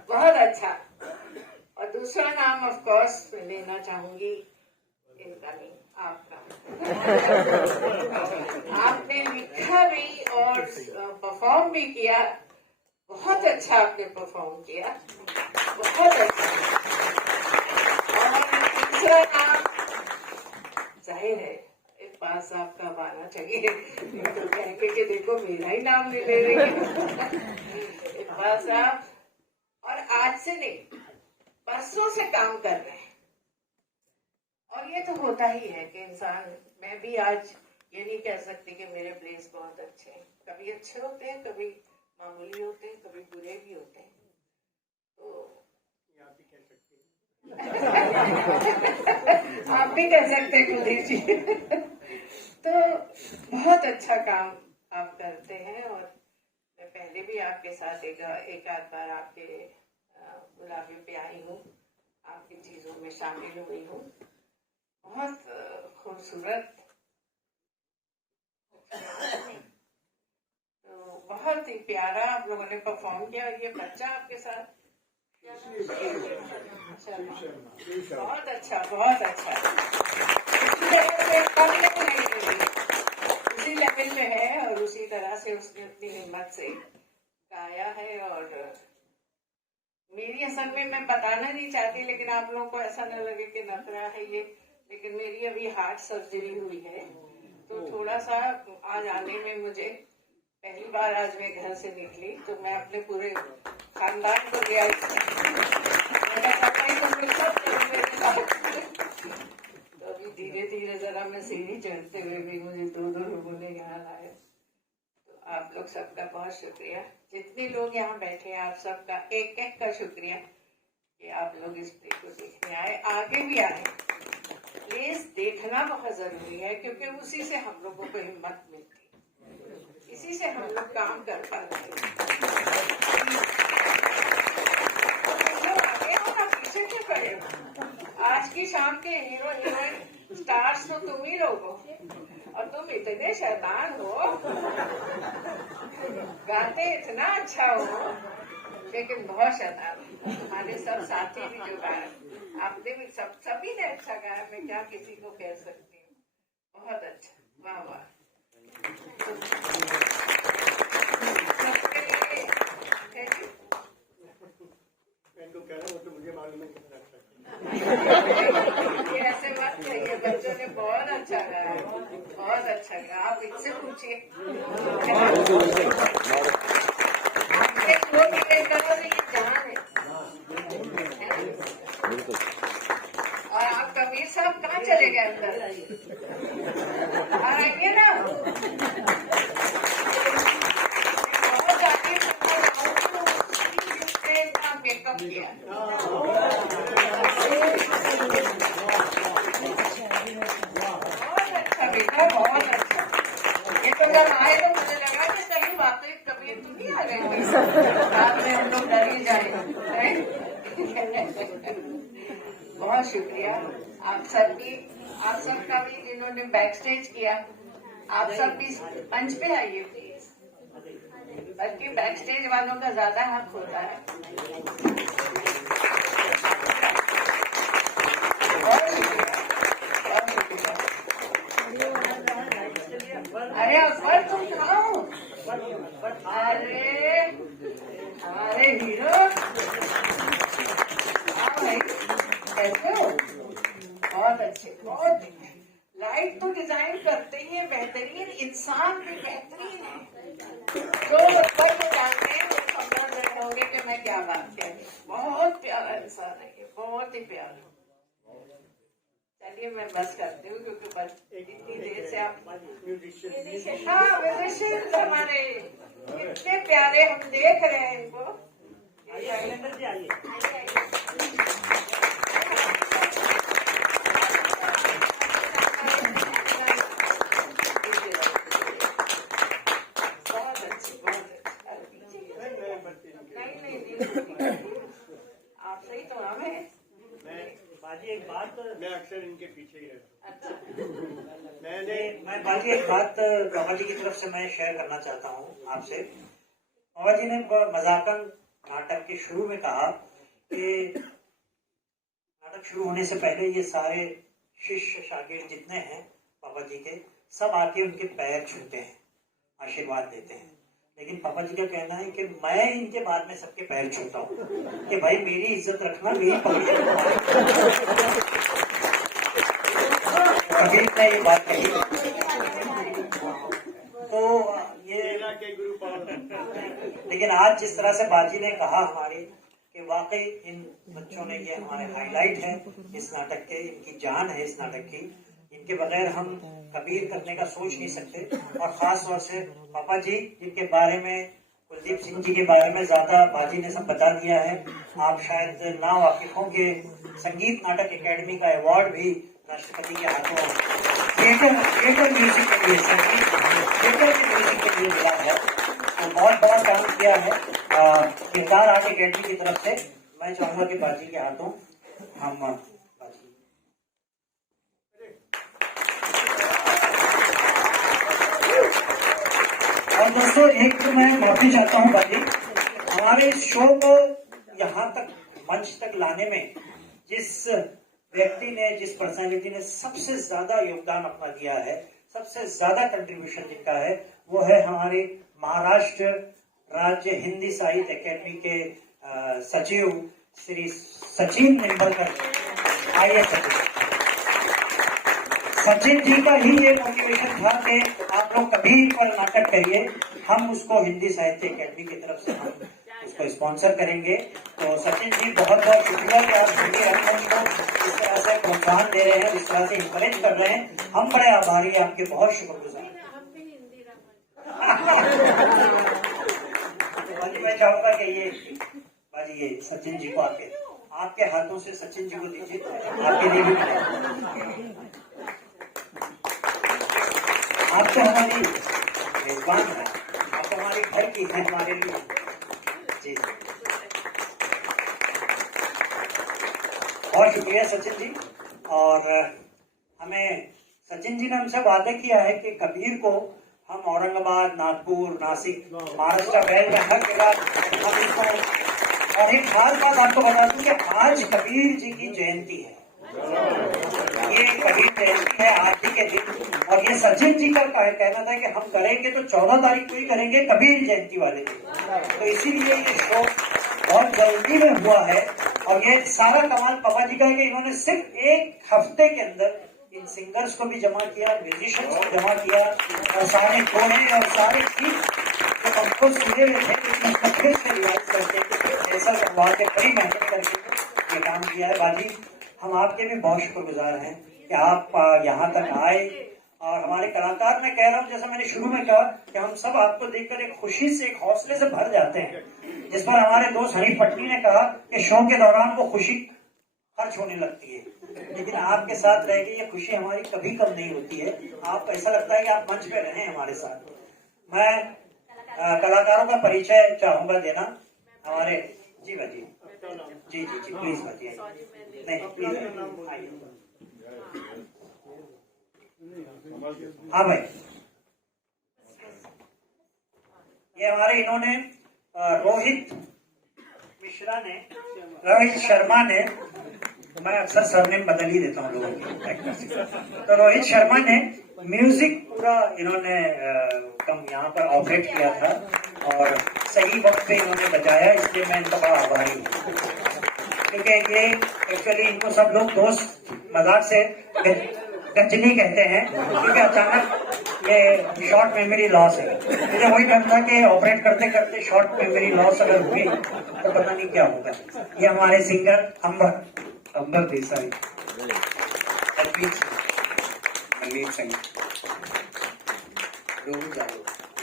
बहुत अच्छा। और दूसरा नाम ऑफ कोर्स मैं लेना चाहूंगी, इनका नहीं, आपका। आपने लिखा भी और परफॉर्म भी किया, बहुत अच्छा आपने परफॉर्म किया, बहुत अच्छा। और तीसरा नाम जाहिर है इकबाल साहब का अब आना चाहिए, तो कहेंगे कि देखो मेरा ही नाम नहीं ले रही है। इकबाल साहब, और आज से नहीं, बरसों से काम कर रहे हैं। और ये तो होता ही है कि इंसान, मैं भी आज ये नहीं कह सकती कि मेरे प्लेस बहुत अच्छे हैं। कभी अच्छे होते हैं, कभी मामूली होते हैं, कभी बुरे भी होते हैं। तो आप भी कह सकते हैं कुलदीप जी। तो बहुत अच्छा काम आप करते हैं। और मैं पहले भी आपके साथ एक आध बार आपके गुलाबी पे आई हूँ, आपकी चीजों में शामिल हुई हूँ। बहुत खूबसूरत, तो बहुत ही प्यारा आप लोगों ने परफॉर्म किया। और ये बच्चा आपके साथ, बहुत अच्छा, बहुत अच्छा। उसी लेवल में है और उसी तरह से उसने अपनी हिम्मत से गाया है। और मेरी असल में, मैं बताना नहीं चाहती, लेकिन आप लोगों को ऐसा न लगे कि नखरा है ये, लेकिन मेरी अभी हार्ट सर्जरी हुई है, तो थोड़ा सा आज आने में मुझे, पहली बार आज मैं घर से निकली तो मैं अपने पूरे खानदान को ले आई। तो अभी धीरे धीरे जरा मैं सीढ़ी चढ़ते हुए भी मुझे दो लोगों ने यहाँ लाया। तो आप लोग सबका बहुत शुक्रिया। जितने लोग यहाँ बैठे हैं, आप सबका एक एक का शुक्रिया कि आप लोग इस प्ले को देखने आए, आगे भी आए। प्लीज देखना बहुत जरूरी है, क्योंकि उसी से हम लोगों को हिम्मत मिलती है, इसी से हम लोग काम कर पाते हैं। आगे हो ना, पीछे क्यों खड़े हो? आज की शाम के हीरो हीरोइन स्टार्स तो तुम ही लोग हो, और तुम इतने शैतान हो, गाते इतना अच्छा हो, लेकिन बहुत शैतान। हमारे सब साथी भी जो गाए, आपने भी सभी ने अच्छा गाया, मैं क्या किसी को कह सकती हूँ। बहुत अच्छा, वाह वाह। सबके लिए मैं तो कह रहा हूँ, तो मुझे मालूम है कितना अच्छा। ये ऐसे बात कहिए, बच्चों ने बहुत अच्छा गाया, बहुत अच्छा गाया। आप इससे पूछिए, वो भी जान है। और आप कबीर साहब कहाँ चले गए अंदर? आइए ना। बहुत आगे मेकअप किया, बहुत अच्छा बेटा, बहुत अच्छा। ये तो जब आए तो मुझे लगा कि कहीं वाकई कबीर तुम ही आ गए थे, बाद में हम लोग डर ही जाए। बहुत शुक्रिया आप सबका भी जिन्होंने बैक स्टेज किया। आप सब भी मंच पे आइए प्लीज, बल्कि बैक स्टेज वालों का ज्यादा हक होता है। बहुत शुक्रिया, बहुत शुक्रिया। अरे अकबर तुम कहाँ हो? अरे हीरो, हाँ भाई, कैसे हो? बहुत अच्छे, बहुत लाइट तो डिजाइन करते ही है, बेहतरीन इंसान भी बेहतरीन है। जो लोग जानते हैं वो समझ रहे होंगे कि मैं क्या बात कह रही हूँ। बहुत प्यारा इंसान है ये, बहुत ही प्यारा। चलिए मैं बस करती हूँ क्योंकि बस इतनी देर से आप हाँ म्यूजिशियंस हमारे इतने प्यारे, हम देख रहे हैं इनको। बहुत अच्छी, बहुत नहीं आप सही तो हमें बाजी एक बात, मैं अक्सर इनके पीछे ही रहता अच्छा हूँ। मैं बाजी एक बात बाबा जी की तरफ से मैं शेयर करना चाहता हूँ आपसे। बाबा जी ने मजाकन नाटक के शुरू में कहा कि नाटक शुरू होने से पहले ये सारे शिष्य शागिर्द जितने हैं बाबा जी के, सब आके उनके पैर छूते हैं, आशीर्वाद देते हैं। लेकिन पापा जी का कहना है कि मैं इनके बाद में सबके पैर छूता हूँ कि भाई मेरी इज्जत रखना, मेरी पब्लिक ने ये बात कही। तो ये लेकिन आज जिस तरह से बाजी ने कहा हमारी कि वाकई इन बच्चों ने, ये हमारे हाईलाइट है इस नाटक के, इनकी जान है इस नाटक की। इनके बगैर हम कबीर करने का सोच नहीं सकते। और खास तौर से पापा जी जिनके बारे में, कुलदीप सिंह जी के बारे में ज्यादा बाजी ने सब बता दिया है। आप शायद ना वाकिफ हो कि संगीत नाटक एकेडमी का अवार्ड भी राष्ट्रपति के हाथों थिएटर म्यूजिक के लिए, संगीत थिएटर के म्यूजिक के लिए मिला है। तो बहुत बड़ा काम किया है किरदार आर्ट एकेडमी की तरफ से। मैं चाहूंगा कि बाजी के हाथों हम और दोस्तों एक तो मैं माफी चाहता हूँ बाजी, हमारे शो को यहाँ तक मंच तक लाने में जिस व्यक्ति ने, जिस पर्सनालिटी ने सबसे ज्यादा योगदान अपना दिया है, सबसे ज्यादा कंट्रीब्यूशन जिनका है, वो है हमारे महाराष्ट्र राज्य हिंदी साहित्य एकेडमी के सचिव श्री सचिन निम्बलकर। आइए सचिन जी का ही ये मोटिवेशन था कि आप लोग कबीर पर नाटक करिए, हम उसको हिंदी साहित्य अकेडमी की तरफ से हम उसको स्पॉन्सर करेंगे। तो सचिन जी बहुत बहुत शुक्रिया कि आप हिंदी रंगमंच को इस तरह से प्रोत्साहन दे रहे हैं, इस तरह से इंकरेज कर रहे हैं। हम बड़े आभारी हैं, आपके बहुत शुक्रगुजार। बाजी मैं चाहूंगा कि ये बाजी ये सचिन जी को आपके हाथों से सचिन जी को दीजिए, आपके लिए भी। आप तो हमारी मेजबान है, आप तो हमारे घर की है हमारे लिए। जी बहुत शुक्रिया सचिन जी। और हमें सचिन जी ने हमसे वादा किया है कि कबीर को हम औरंगाबाद, नागपुर, नासिक, महाराष्ट्र बैल में हर जगह हम इसको। और एक खास बात आपको बता दूं कि आज कबीर जी की जयंती है, ये कबीर जयंती है आज ही के दिन। और ये सचिन जी का कहना था कि हम करेंगे तो 14 तारीख को ही करेंगे, कबीर जयंती वाले दिन। तो इसीलिए ये शो बहुत जल्दी में हुआ है। और ये सारा कमाल पापा जी का है कि इन्होंने सिर्फ एक हफ्ते के अंदर इन सिंगर्स को भी जमा किया, म्यूजिशियंस को जमा किया, और सारे कोने और सारे गीत जो हमको सुने हुए थे फिर से रिवाइज करके ऐसा करवा के बड़ी मेहनत करके ये काम किया है। बाजी हम आपके भी बहुत शुक्रगुजार हैं कि आप यहाँ तक आए। और हमारे कलाकार, मैं कह रहा हूँ जैसा मैंने शुरू में कहा कि हम सब आपको देखकर एक खुशी से, एक हौसले से भर जाते हैं। जिस पर हमारे दोस्त हनी पटनी ने कहा कि शो के दौरान वो खुशी खर्च होने लगती है, लेकिन आपके साथ रह के ये खुशी हमारी कभी कम नहीं होती है। आपको ऐसा लगता है कि आप मंच पे रहें हमारे साथ। मैं कलाकारों का परिचय चाहूंगा देना। हमारे जी बाजी जी जी जी प्लीज बाजी नहीं प्लीज आइए। हाँ भाई, ये हमारे इन्होंने रोहित मिश्रा ने, रोहित शर्मा ने, मैं अक्सर सरनेम बदल ही देता हूँ लोगों के, तो रोहित शर्मा ने म्यूजिक पूरा इन्होंने यहाँ पर ऑपरेट किया था और सही वक्त पे इन्होंने बजाया, इसलिए मैं इनका बड़ा आभारी हूँ। क्योंकि ये एक्चुअली इनको सब लोग दोस्त मजाक से गजनी कहते हैं, क्योंकि अचानक ये शॉर्ट मेमोरी लॉस है। मुझे वही डर था कि ऑपरेट करते करते शॉर्ट मेमोरी लॉस अगर हुई तो पता नहीं क्या होगा। ये हमारे सिंगर अंबर देसाई, मनमीत सिंह,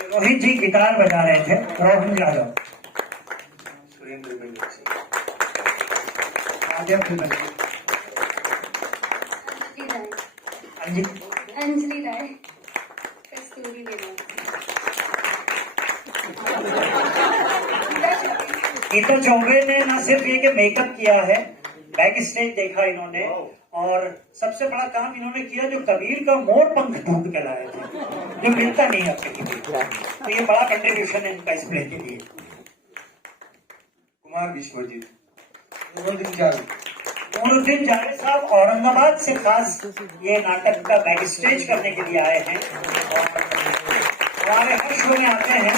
रोहित जी गिटार बजा रहे थे, रोहन यादव, सुरेंद्र अंजलि राय, कस्तूरी बेगम, गीता चौबे ने न सिर्फ ये कि मेकअप किया है, बैक स्टेज देखा इन्होंने, और सबसे बड़ा काम इन्होंने किया जो कबीर का मोर पंख ढूंढ के लाए थे, जो मिलता नहीं है कहीं भी। तो ये बड़ा कंट्रीब्यूशन है इनका इस प्ले के लिए। कुमार विश्वजीत, नूरुद्दीन जावेद साहब औरंगाबाद से खास ये नाटक का बैक स्टेज करने के लिए आए हैं, और हमारे हर शो में आते हैं,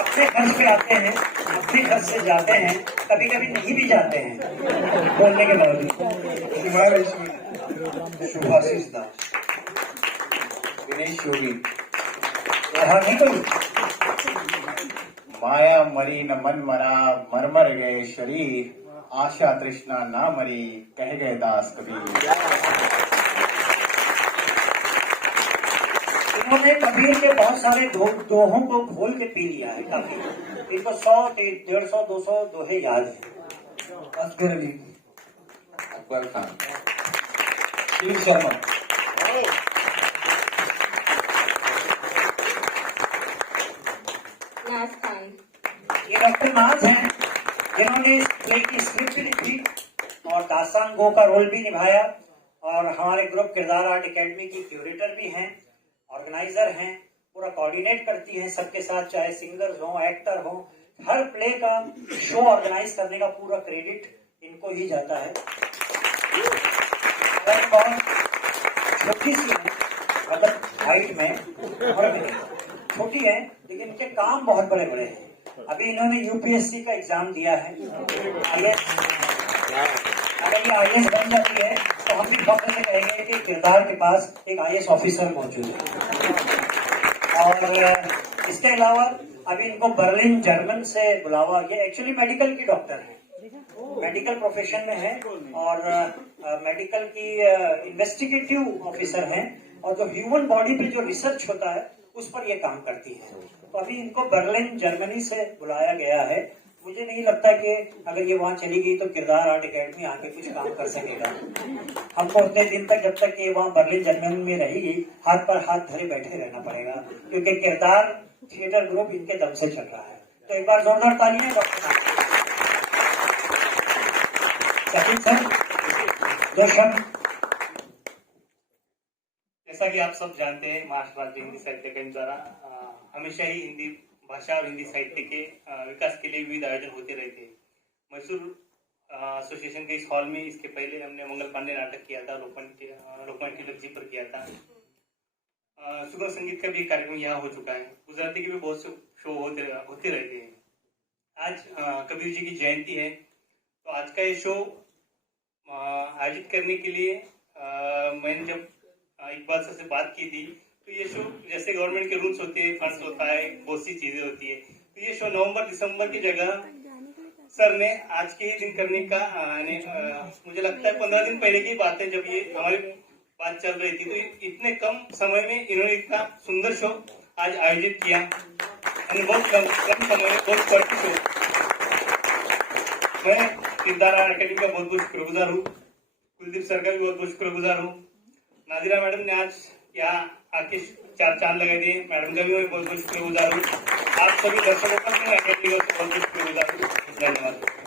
अपने खर्च पे आते हैं, अपने खर्च से जाते हैं, कभी कभी नहीं भी जाते हैं बोलने के बावजूद। सुभाषिष दास, दिनेश योगी, नहीं कोई माया मरी न मन मरा, मरमर गए शरीर, आशा तृष्णा ना मरी, कह गए दास कबीर। इन्होंने कबीर के बहुत सारे दोहों को घोल के पी लिया है काफी। इनको 100, 150, 200 दोहे याद है। असगर अली, अकबर खान, शिव शर्मा, नाज खान, ये डॉक्टर नाज हैं, जिन्होंने इस प्ले की स्क्रिप्ट लिखी और दास्तान गो का रोल भी निभाया, और हमारे ग्रुप किरदार आर्ट एकेडमी की क्यूरेटर भी हैं, ऑर्गेनाइजर हैं, पूरा कोऑर्डिनेट करती हैं सबके साथ, चाहे सिंगर्स हो, एक्टर हो। हर प्ले का शो ऑर्गेनाइज करने का पूरा क्रेडिट इनको ही जाता है। बहुत छोटी सी है, मतलब हाइट में और छोटी है, लेकिन इनके काम बहुत बड़े बड़े हैं। अभी इन्होंने यूपीएससी का एग्जाम दिया है, अगर ये आईएएस बन जाती है तो हम भी फख्र से कहेंगे कि किरदार के पास एक आईएएस ऑफिसर मौजूद है। और इसके अलावा अभी इनको बर्लिन जर्मन से बुलावा, ये एक्चुअली मेडिकल की डॉक्टर है, मेडिकल प्रोफेशन में है, और मेडिकल की इन्वेस्टिगेटिव ऑफिसर हैं, और जो ह्यूमन बॉडी पे जो रिसर्च होता है उस पर ये काम करती है। तो अभी इनको बर्लिन जर्मनी से बुलाया गया है। मुझे नहीं लगता कि अगर ये वहाँ चली गई तो किरदार आर्ट एकेडमी आके कुछ काम कर सकेगा। हमको उतने दिन तक, जब तक ये वहाँ बर्लिन जर्मनी में रहेगी, हाथ पर हाथ धरे बैठे रहना पड़ेगा, क्योंकि किरदार थिएटर ग्रुप इनके दम से चल रहा है। तो एक बार जोरदार तालियां डॉक्टर सर, दो शब्द। जैसा कि आप सब जानते हैं, महाराष्ट्र राज्य हिंदी साहित्य अकादमी द्वारा हमेशा ही हिंदी भाषा और हिंदी साहित्य के विकास के लिए विविध आयोजन होते रहते हैं। मैसूर एसोसिएशन के इस हॉल में इसके पहले हमने मंगल पांडे नाटक किया था, लोकमान्य तिलक जी पर किया था। सुगम संगीत का भी कार्यक्रम यहाँ हो चुका है। गुजराती के भी बहुत से शो होते रहते हैं। आज कबीर जी की जयंती है, तो आज का ये शो आयोजित करने के लिए मैंने जब इकबाल सर से बात की थी, तो ये शो जैसे गवर्नमेंट के रूल्स होते हैं, फंड्स होता है, बहुत सी चीजें होती है, तो ये शो नवंबर दिसंबर की जगह सर ने आज के ही दिन करने का मुझे लगता है 15 दिन पहले की बात है जब ये हमारी बात चल रही थी, तो इतने कम समय में इन्होंने इतना सुंदर शो आज आयोजित किया। बहुत कम समय में बहुत क्वालिटी शो। मैं किरदार आर्ट एकेडमी का बहुत बहुत शुक्रगुजार हूँ, कुलदीप सर का भी बहुत बहुत शुक्रगुजार हूँ, नादिरा मैडम ने आज यहाँ आके 4 चांद लगा दिए, मैडम का भी मैं बहुत बहुत शुक्रगुजार हूँ। आप सभी दर्शकों का मैं एकेडमी का बहुत बहुत शुक्रगुजार हूँ। धन्यवाद।